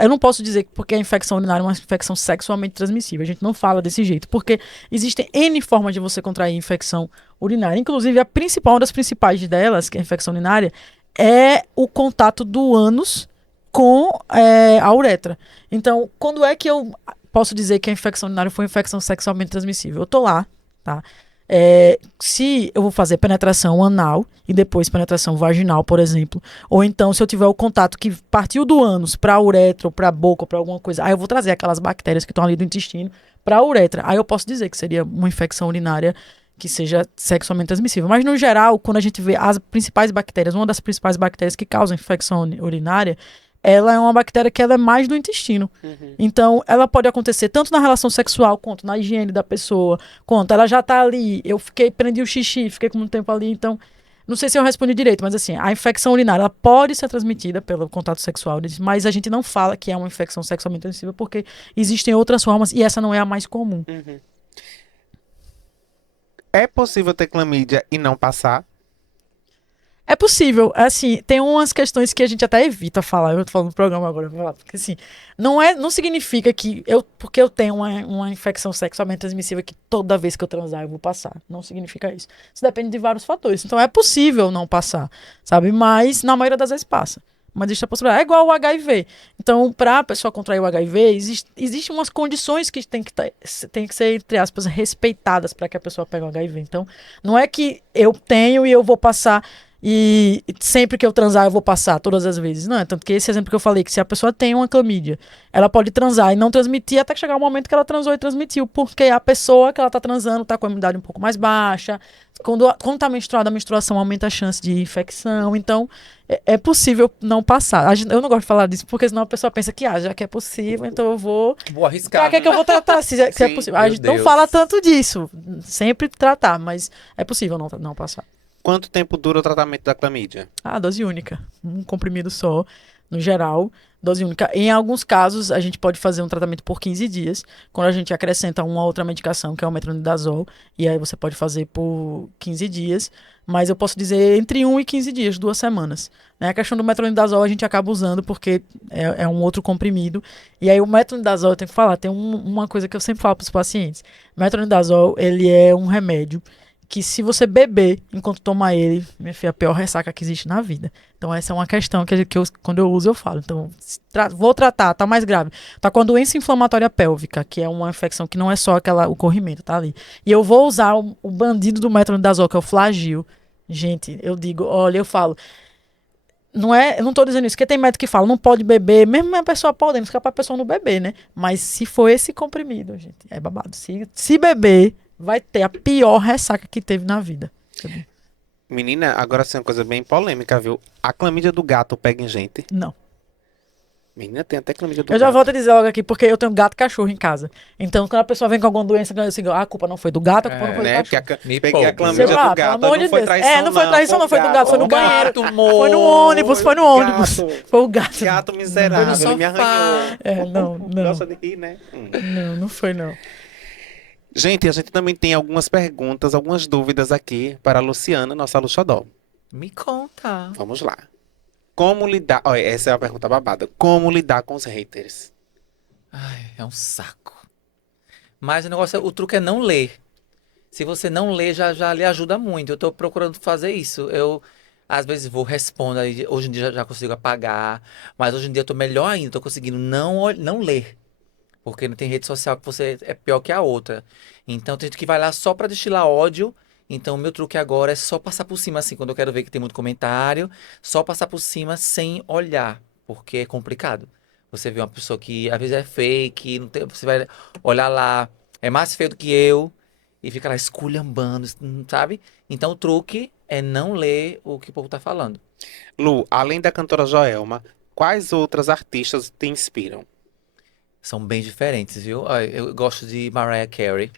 Eu não posso dizer que porque a infecção urinária é uma infecção sexualmente transmissível. A gente não fala desse jeito, porque existem N formas de você contrair infecção urinária. Inclusive, uma das principais delas, que é a infecção urinária, é o contato do ânus com a uretra. Então, quando é que eu posso dizer que a infecção urinária foi uma infecção sexualmente transmissível? Eu tô lá, tá? Se eu vou fazer penetração anal e depois penetração vaginal, por exemplo, ou então se eu tiver o contato que partiu do ânus para a uretra, ou para a boca, ou para alguma coisa, aí eu vou trazer aquelas bactérias que estão ali do intestino para a uretra. Aí eu posso dizer que seria uma infecção urinária que seja sexualmente transmissível. Mas no geral, quando a gente vê as principais bactérias, uma das principais bactérias que causam infecção urinária, ela é uma bactéria que ela é mais do intestino. Então, ela pode acontecer tanto na relação sexual, quanto na higiene da pessoa, quanto ela já tá ali, prendi o xixi, fiquei com muito tempo ali, então, não sei se eu respondi direito, mas assim, a infecção urinária, ela pode ser transmitida pelo contato sexual, mas a gente não fala que é uma infecção sexualmente transmissível, porque existem outras formas, e essa não é a mais comum. É possível ter clamídia e não passar? É possível, assim, tem umas questões que a gente até evita falar, eu tô falando no programa agora, porque assim, não significa que porque eu tenho uma infecção sexualmente transmissível que toda vez que eu transar eu vou passar, não significa isso. Isso depende de vários fatores, então é possível não passar, sabe, mas na maioria das vezes passa. Mas existe a possibilidade. É igual o HIV. Então, para a pessoa contrair o HIV, existem umas condições que tem que ser, entre aspas, respeitadas para que a pessoa pegue o HIV. Então, não é que eu tenho e eu vou passar e sempre que eu transar eu vou passar, todas as vezes. Não, é tanto que esse exemplo que eu falei, que se a pessoa tem uma clamídia, ela pode transar e não transmitir até que chegar o momento que ela transou e transmitiu, porque a pessoa que ela tá transando tá com a imunidade um pouco mais baixa. Quando tá menstruada, a menstruação aumenta a chance de infecção. Então, é possível não passar. Eu não gosto de falar disso, porque senão a pessoa pensa que, já que é possível, então eu vou arriscar. Pra que eu vou tratar se é possível? A gente não fala tanto disso. Sempre tratar, mas é possível não passar. Quanto tempo dura o tratamento da clamídia? Dose única. Um comprimido só, no geral, dose única. Em alguns casos, a gente pode fazer um tratamento por 15 dias, quando a gente acrescenta uma outra medicação, que é o metronidazol, e aí você pode fazer por 15 dias, mas eu posso dizer entre 1 e 15 dias, 2 semanas. Né? A questão do metronidazol a gente acaba usando porque é um outro comprimido, e aí o metronidazol, eu tenho que falar, tem uma coisa que eu sempre falo para os pacientes. O metronidazol, ele é um remédio que se você beber enquanto toma ele, minha filha, é a pior ressaca que existe na vida. Então essa é uma questão que quando eu uso eu falo. Então vou tratar, tá mais grave. Tá com a doença inflamatória pélvica, que é uma infecção que não é só o corrimento, tá ali. E eu vou usar o bandido do metronidazol, que é o Flagyl. Gente, eu digo, olha, eu falo, eu não tô dizendo isso, porque tem médico que fala, não pode beber, mesmo a pessoa podendo, fica pra pessoa não beber, né? Mas se for esse comprimido, gente, é babado. Se beber, vai ter a pior ressaca que teve na vida. Menina, agora sim, uma coisa bem polêmica, viu? A clamídia do gato pega em gente? Não. Menina, tem até clamídia do gato. Eu já volto a dizer logo aqui, porque eu tenho gato e cachorro em casa. Então, quando a pessoa vem com alguma doença, eu digo, a culpa não foi do gato, a culpa não foi do cachorro. Peguei a clamídia do gato, não foi traição, não foi traição, não foi do gato, foi no banheiro. Foi no ônibus. Foi o gato. Gato miserável, ele me arranhou. Não. Gosta de rir, né? Não foi não. Gente, a gente também tem algumas perguntas, algumas dúvidas aqui para a Luciana, nossa Luxodó. Me conta. Vamos lá. Como lidar... Olha, essa é a pergunta babada. Como lidar com os haters? Ai, é um saco. Mas o truque é não ler. Se você não lê, já lhe ajuda muito. Eu tô procurando fazer isso. Eu, às vezes, vou responder. Hoje em dia já consigo apagar. Mas hoje em dia eu tô melhor ainda. Tô conseguindo não ler. Porque não tem rede social que você é pior que a outra. Então tem gente que vai lá só pra destilar ódio. Então o meu truque agora é só passar por cima, assim, quando eu quero ver que tem muito comentário. Só passar por cima sem olhar. Porque é complicado. Você vê uma pessoa que às vezes é fake. Não tem, você vai olhar lá. É mais feio do que eu. E fica lá esculhambando, sabe? Então o truque é não ler o que o povo tá falando. Lu, além da cantora Joelma, quais outras artistas te inspiram? São bem diferentes, viu? Olha, eu gosto de Mariah Carey.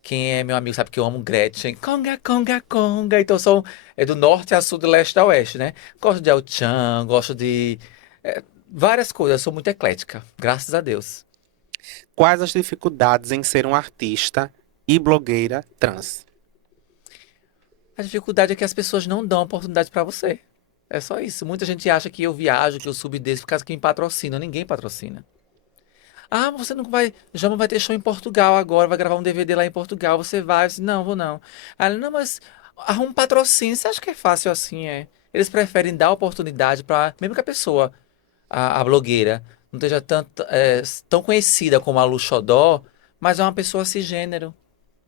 Quem é meu amigo sabe que eu amo Gretchen. Conga, conga, conga. Então sou do norte a sul, do leste a oeste, né? Gosto de El-Chan, gosto de várias coisas. Eu sou muito eclética, graças a Deus. Quais as dificuldades em ser um artista e blogueira trans? A dificuldade é que as pessoas não dão oportunidade pra você. É só isso. Muita gente acha que eu viajo, que eu subo e desço por causa que me patrocina. Ninguém patrocina. Ah, você não vai. Jama vai ter show em Portugal agora, vai gravar um DVD lá em Portugal. Você vai? Eu disse, não, vou não. Aí ela, não, mas arruma um patrocínio. Você acha que é fácil assim, é? Eles preferem dar oportunidade pra. Mesmo que a pessoa, a blogueira, não esteja tão conhecida como a Lu Xodó, mas é uma pessoa cisgênero.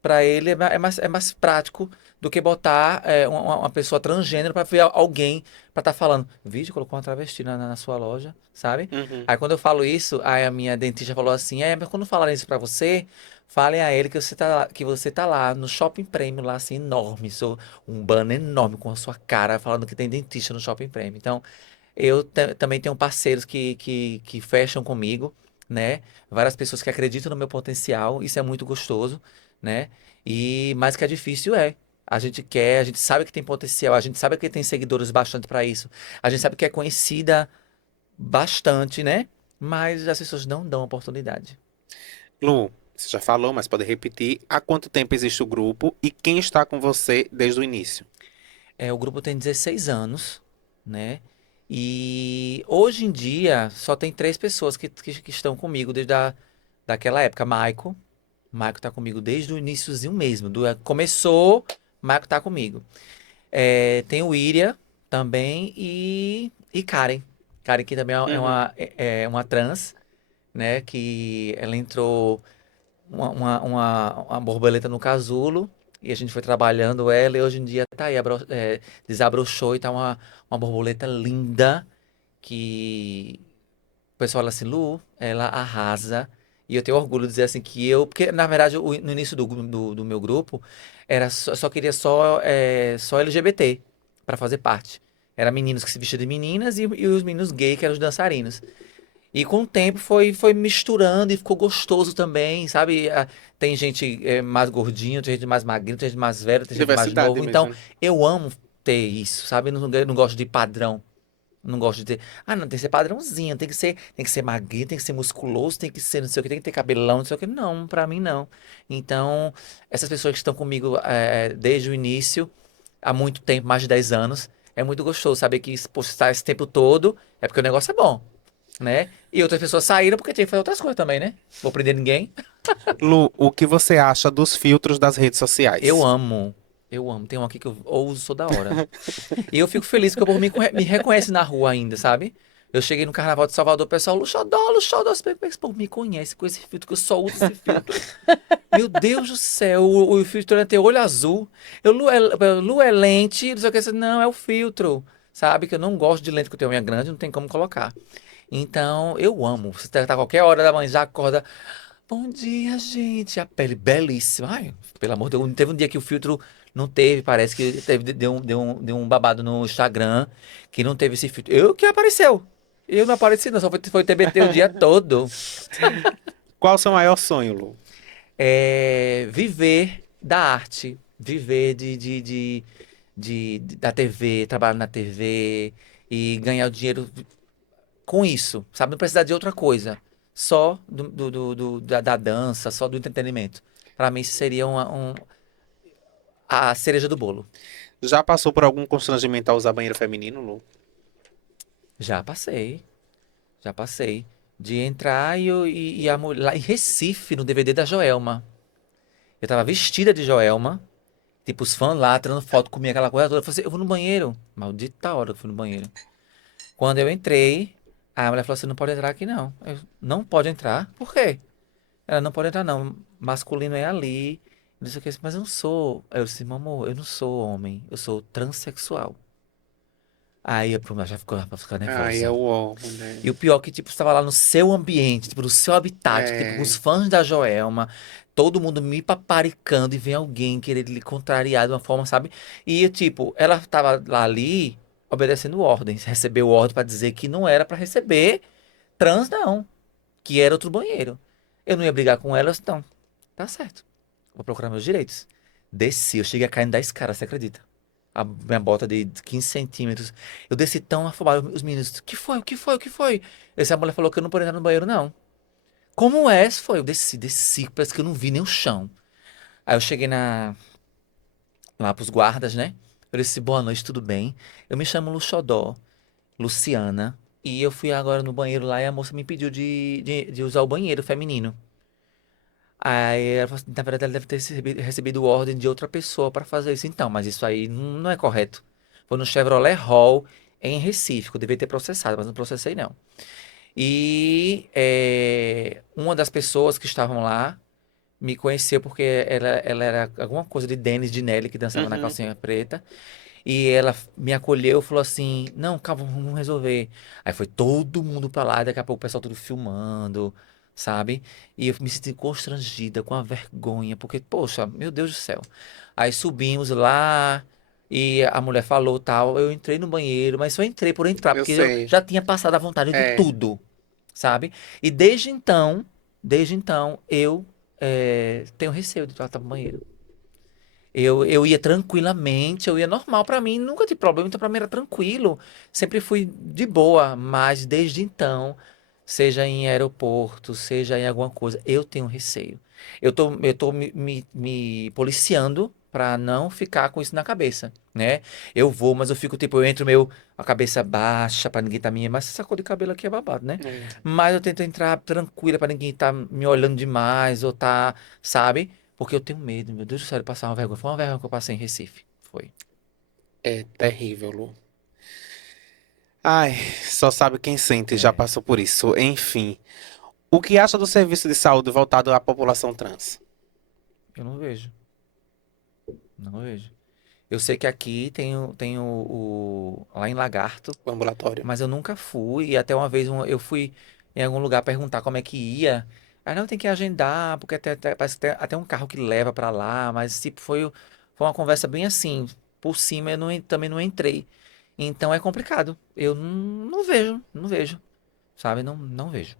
Pra ele é mais prático do que botar uma pessoa transgênero pra ver alguém pra estar falando. Vídeo colocou uma travesti na sua loja, sabe? Uhum. Aí quando eu falo isso, aí a minha dentista falou assim: mas quando falarem isso pra você, falem a ele que você tá lá no Shopping Premium, lá assim, enorme, um banner enorme com a sua cara falando que tem dentista no Shopping Premium. Então, eu também tenho parceiros que fecham comigo, né? Várias pessoas que acreditam no meu potencial, isso é muito gostoso, né? Mas que é difícil A gente quer, a gente sabe que tem potencial, a gente sabe que tem seguidores bastante para isso, a gente sabe que é conhecida bastante, né? Mas as pessoas não dão oportunidade. Lu, você já falou, mas pode repetir. Há quanto tempo existe o grupo e quem está com você desde o início? O grupo tem 16 anos, né? E hoje em dia só tem 3 pessoas que estão comigo desde daquela época. Maico tá comigo desde o iniciozinho mesmo. Começou, Maico tá comigo. Tem o Iria também e Karen. Karen que também é uma trans, né? Que ela entrou uma borboleta no casulo e a gente foi trabalhando ela e hoje em dia tá aí, desabrochou e tá uma borboleta linda que o pessoal fala assim, Lu, ela arrasa. E eu tenho orgulho de dizer assim porque na verdade no início do meu grupo era só queria só LGBT para fazer parte. Era meninos que se vestiam de meninas e os meninos gay que eram os dançarinos. E com o tempo foi misturando e ficou gostoso também, sabe? Tem gente mais gordinha, tem gente mais magrinha, tem gente mais velha, tem gente mais Diversidade novo. mesmo. Então, eu amo ter isso, sabe? Eu não gosto de padrão. Não gosto de ter. Ah, não, tem que ser padrãozinho, tem que ser magrinho, tem que ser musculoso, tem que ser não sei o que, tem que ter cabelão, não sei o que. Não, pra mim não. Então, essas pessoas que estão comigo desde o início, há muito tempo, mais de 10 anos, é muito gostoso saber que postar esse tempo todo é porque o negócio é bom, né? E outras pessoas saíram porque tinha que fazer outras coisas também, né? Vou prender ninguém. Lu, o que você acha dos filtros das redes sociais? Eu amo. Eu amo. Tem um aqui que eu uso toda hora. E eu fico feliz que o povo me reconhece na rua ainda, sabe? Eu cheguei no Carnaval de Salvador, o pessoal, Luxodó, Luxodó. Esse povo me conhece com esse filtro, que eu só uso esse filtro. Meu Deus do céu, o filtro tem olho azul. Lu é lente, não sei o que. Não, é o filtro. Sabe? Que eu não gosto de lente, porque eu tenho unha grande, não tem como colocar. Então, eu amo. Você tá qualquer hora da manhã, já acorda. Bom dia, gente. A pele belíssima. Ai, pelo amor de Deus. Teve um dia que o filtro não teve, parece que deu um babado no Instagram que não teve esse filtro. Eu que apareceu. Eu não apareci, não. Só foi TBT o dia todo. Qual o seu maior sonho, Lu? Viver da arte. Viver da TV, trabalhar na TV e ganhar o dinheiro com isso, sabe? Não precisar de outra coisa. Só da dança, só do entretenimento. Pra mim, isso seria a cereja do bolo. Já passou por algum constrangimento a usar banheiro feminino, Lu? Já passei. Já passei. De entrar e a mulher. Lá em Recife, no DVD da Joelma. Eu tava vestida de Joelma. Tipo, os fãs lá tirando foto comigo, aquela coisa toda. Eu falei assim, eu vou no banheiro. Maldita hora que eu fui no banheiro. Quando eu entrei, a mulher falou assim, não pode entrar aqui não. Eu, não pode entrar? Por quê? Ela, não pode entrar não. Masculino é ali. Não sei o que, mas eu não sou. Aí eu disse, meu amor, eu não sou homem. Eu sou transexual. Aí a Bruna já ficou Ai, é nervosa. o homem, né? E o pior é que, tipo, você tava lá no seu ambiente, tipo, no seu habitat, tipo, com os fãs da Joelma, todo mundo me paparicando e vem alguém querer lhe contrariar de uma forma, sabe? E, tipo, ela tava lá ali obedecendo ordens, recebeu ordem pra dizer que não era pra receber trans, não, que era outro banheiro. Eu não ia brigar com ela, então, tá certo, vou procurar meus direitos. Desci, eu cheguei a cair da escada, você acredita? A minha bota de 15 centímetros. Eu desci tão afobado, os meninos, o que foi, o que foi, o que foi? Essa mulher falou que eu não podia entrar no banheiro, não. Como é? Foi? Eu desci, parece que eu não vi nem o chão. Aí eu cheguei lá pros guardas, né? Eu disse, boa noite, tudo bem? Eu me chamo Luxodó, Luciana, e eu fui agora no banheiro lá e a moça me pediu de usar o banheiro feminino. Aí ela falou assim, na verdade ela deve ter recebido ordem de outra pessoa para fazer isso. Então, mas isso aí não é correto. Foi no Chevrolet Hall em Recife, que eu devia ter processado, mas não processei não. E uma das pessoas que estavam lá me conheceu porque ela era alguma coisa de Dennis de Nelly, que dançava na calcinha preta. E ela me acolheu e falou assim, não, calma, vamos resolver. Aí foi todo mundo pra lá, e daqui a pouco o pessoal tudo filmando, sabe? E eu me senti constrangida, com a vergonha, porque, poxa, meu Deus do céu. Aí subimos lá, e a mulher falou tal, eu entrei no banheiro, mas só entrei por entrar, Eu porque eu sei. já tinha passado a vontade de É. tudo, sabe? E desde então, eu tenho receio de tratar no banheiro. Eu ia tranquilamente, eu ia normal pra mim, nunca tive problema, então pra mim era tranquilo. Sempre fui de boa, mas desde então, seja em aeroporto, seja em alguma coisa, eu tenho receio. Eu tô me policiando pra não ficar com isso na cabeça, né? Eu vou, mas eu fico tipo, eu entro meio a cabeça baixa pra ninguém tá me. Mas essa cor de cabelo aqui é babado, né? Mas eu tento entrar tranquila pra ninguém tá me olhando demais ou tá, sabe? Porque eu tenho medo, meu Deus do céu, de passar uma vergonha. Foi uma vergonha que eu passei em Recife. Foi. É terrível, Lu. Ai, só sabe quem sente, já passou por isso. Enfim, o que acha do serviço de saúde voltado à população trans? Eu não vejo. Não vejo. Eu sei que aqui tem lá em Lagarto, O ambulatório. mas eu nunca fui. E até uma vez eu fui em algum lugar perguntar como é que ia. Aí não tem que agendar, porque parece que tem até um carro que leva pra lá. Mas tipo, foi uma conversa bem assim. Por cima eu também não entrei. Então é complicado. Eu não vejo, não vejo. Sabe? Não vejo.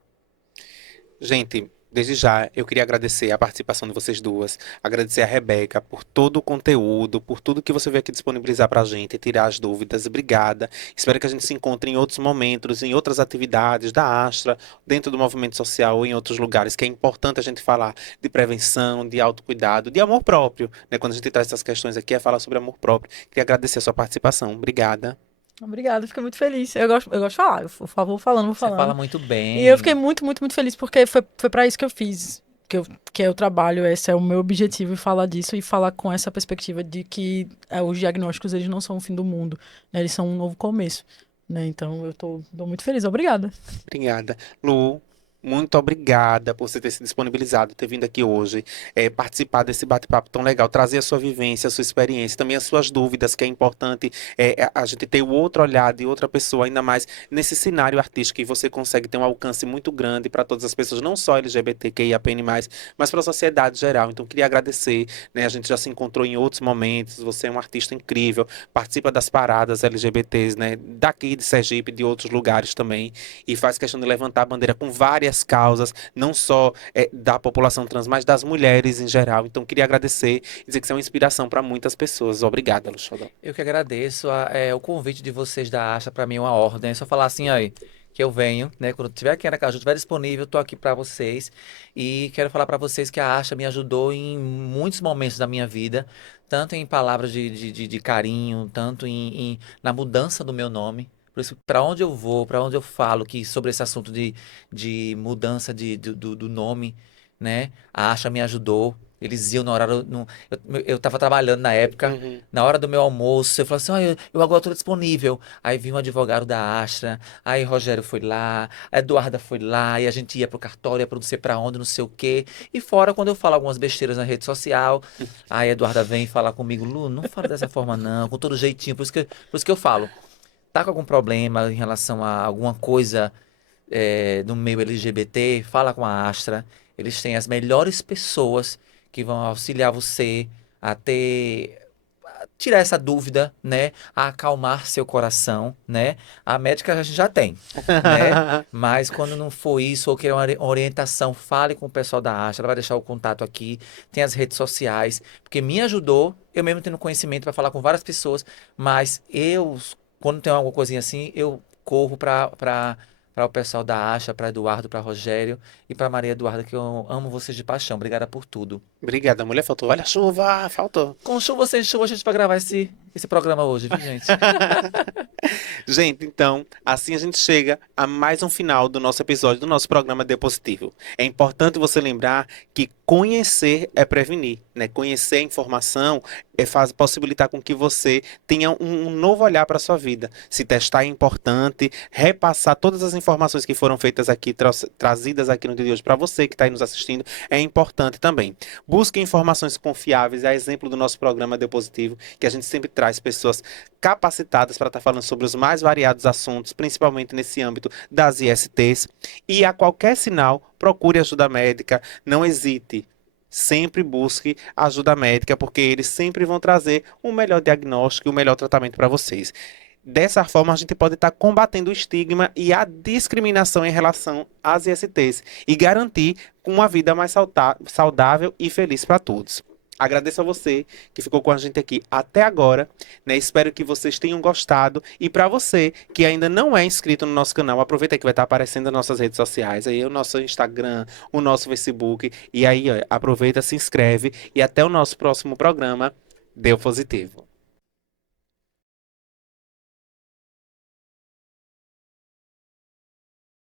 Gente, desde já eu queria agradecer a participação de vocês duas, agradecer a Rebeca por todo o conteúdo, por tudo que você veio aqui disponibilizar pra gente, tirar as dúvidas. Obrigada. Espero que a gente se encontre em outros momentos, em outras atividades da Astra, dentro do movimento social ou em outros lugares, que é importante a gente falar de prevenção, de autocuidado, de amor próprio, né? Quando a gente traz essas questões aqui, é falar sobre amor próprio. Queria agradecer a sua participação. Obrigada. Obrigada, fiquei muito feliz. Eu gosto de falar, vou falando, vou Você falando. fala muito bem. E eu fiquei muito, muito, muito feliz porque foi para isso que eu fiz, que é o trabalho, esse é o meu objetivo, falar disso e falar com essa perspectiva de que os diagnósticos eles não são o fim do mundo, né? Eles são um novo começo, né? Então eu tô muito feliz, obrigada. Obrigada. Lu, muito obrigada por você ter se disponibilizado, ter vindo aqui hoje, participar desse bate-papo tão legal, trazer a sua vivência, a sua experiência, também as suas dúvidas, que é importante a gente ter o outro olhar de outra pessoa, ainda mais nesse cenário artístico que você consegue ter um alcance muito grande para todas as pessoas, não só LGBTQIAPN+, mas para a sociedade geral. Então, queria agradecer, né? A gente já se encontrou em outros momentos, você é um artista incrível, participa das paradas LGBTs, né? Daqui de Sergipe, de outros lugares também, e faz questão de levantar a bandeira com várias causas, não só da população trans, mas das mulheres em geral. Então, queria agradecer e dizer que você é uma inspiração para muitas pessoas. Obrigada, Luxodó. Eu que agradeço o convite de vocês da Asha, para mim é uma ordem. É só falar assim, aí, que eu venho, né? Quando tiver aqui em Aracaju, estiver disponível, estou aqui para vocês. E quero falar para vocês que a Asha me ajudou em muitos momentos da minha vida, tanto em palavras de carinho, tanto na mudança do meu nome. Por isso, para onde eu vou, para onde eu falo que sobre esse assunto de mudança do nome, né? A Asha me ajudou. Eles iam na hora. Eu tava trabalhando na época, na hora do meu almoço. Eu falei assim: eu agora estou disponível. Aí vinha um advogado da Astra, aí Rogério foi lá, a Eduarda foi lá, e a gente ia pro cartório, ia pra não sei pra onde, não sei o quê. E fora, quando eu falo algumas besteiras na rede social, aí a Eduarda vem falar comigo: Lu, não fala dessa forma, não, com todo jeitinho. Por isso que eu falo. Tá com algum problema em relação a alguma coisa no meio LGBT, fala com a Astra. Eles têm as melhores pessoas que vão auxiliar você a tirar essa dúvida, né? A acalmar seu coração, né? A médica a gente já tem, né? Mas quando não for isso ou querer uma orientação, fale com o pessoal da Astra. Ela vai deixar o contato aqui, tem as redes sociais, porque me ajudou, eu mesmo tendo conhecimento para falar com várias pessoas, mas quando tem alguma coisinha assim, eu corro para o pessoal da Asha, para Eduardo, para Rogério e para Maria Eduarda, que eu amo vocês de paixão. Obrigada por tudo. Obrigada, mulher. Faltou. Olha a chuva, faltou. Com chuva ou sem chuva, a gente vai gravar esse programa hoje, viu, gente? Gente, então, assim a gente chega a mais um final do nosso episódio do nosso programa Dê Positivo. É importante você lembrar que conhecer é prevenir, né? Conhecer a informação possibilitar com que você tenha um novo olhar para a sua vida. Se testar é importante, repassar todas as informações que foram feitas aqui, trazidas aqui no dia de hoje para você que está aí nos assistindo, é importante também. Busque informações confiáveis, a exemplo do nosso programa Dê Positivo, que a gente sempre traz pessoas capacitadas para estar falando sobre os mais variados assuntos, principalmente nesse âmbito das ISTs. E a qualquer sinal, procure ajuda médica, não hesite. Sempre busque ajuda médica, porque eles sempre vão trazer o melhor diagnóstico e o melhor tratamento para vocês. Dessa forma, a gente pode estar combatendo o estigma e a discriminação em relação às ISTs e garantir uma vida mais saudável e feliz para todos. Agradeço a você que ficou com a gente aqui até agora, né? Espero que vocês tenham gostado. E para você que ainda não é inscrito no nosso canal, aproveita que vai estar aparecendo nas nossas redes sociais, aí o nosso Instagram, o nosso Facebook. E aí, ó, aproveita, se inscreve e até o nosso próximo programa. Dê Positivo.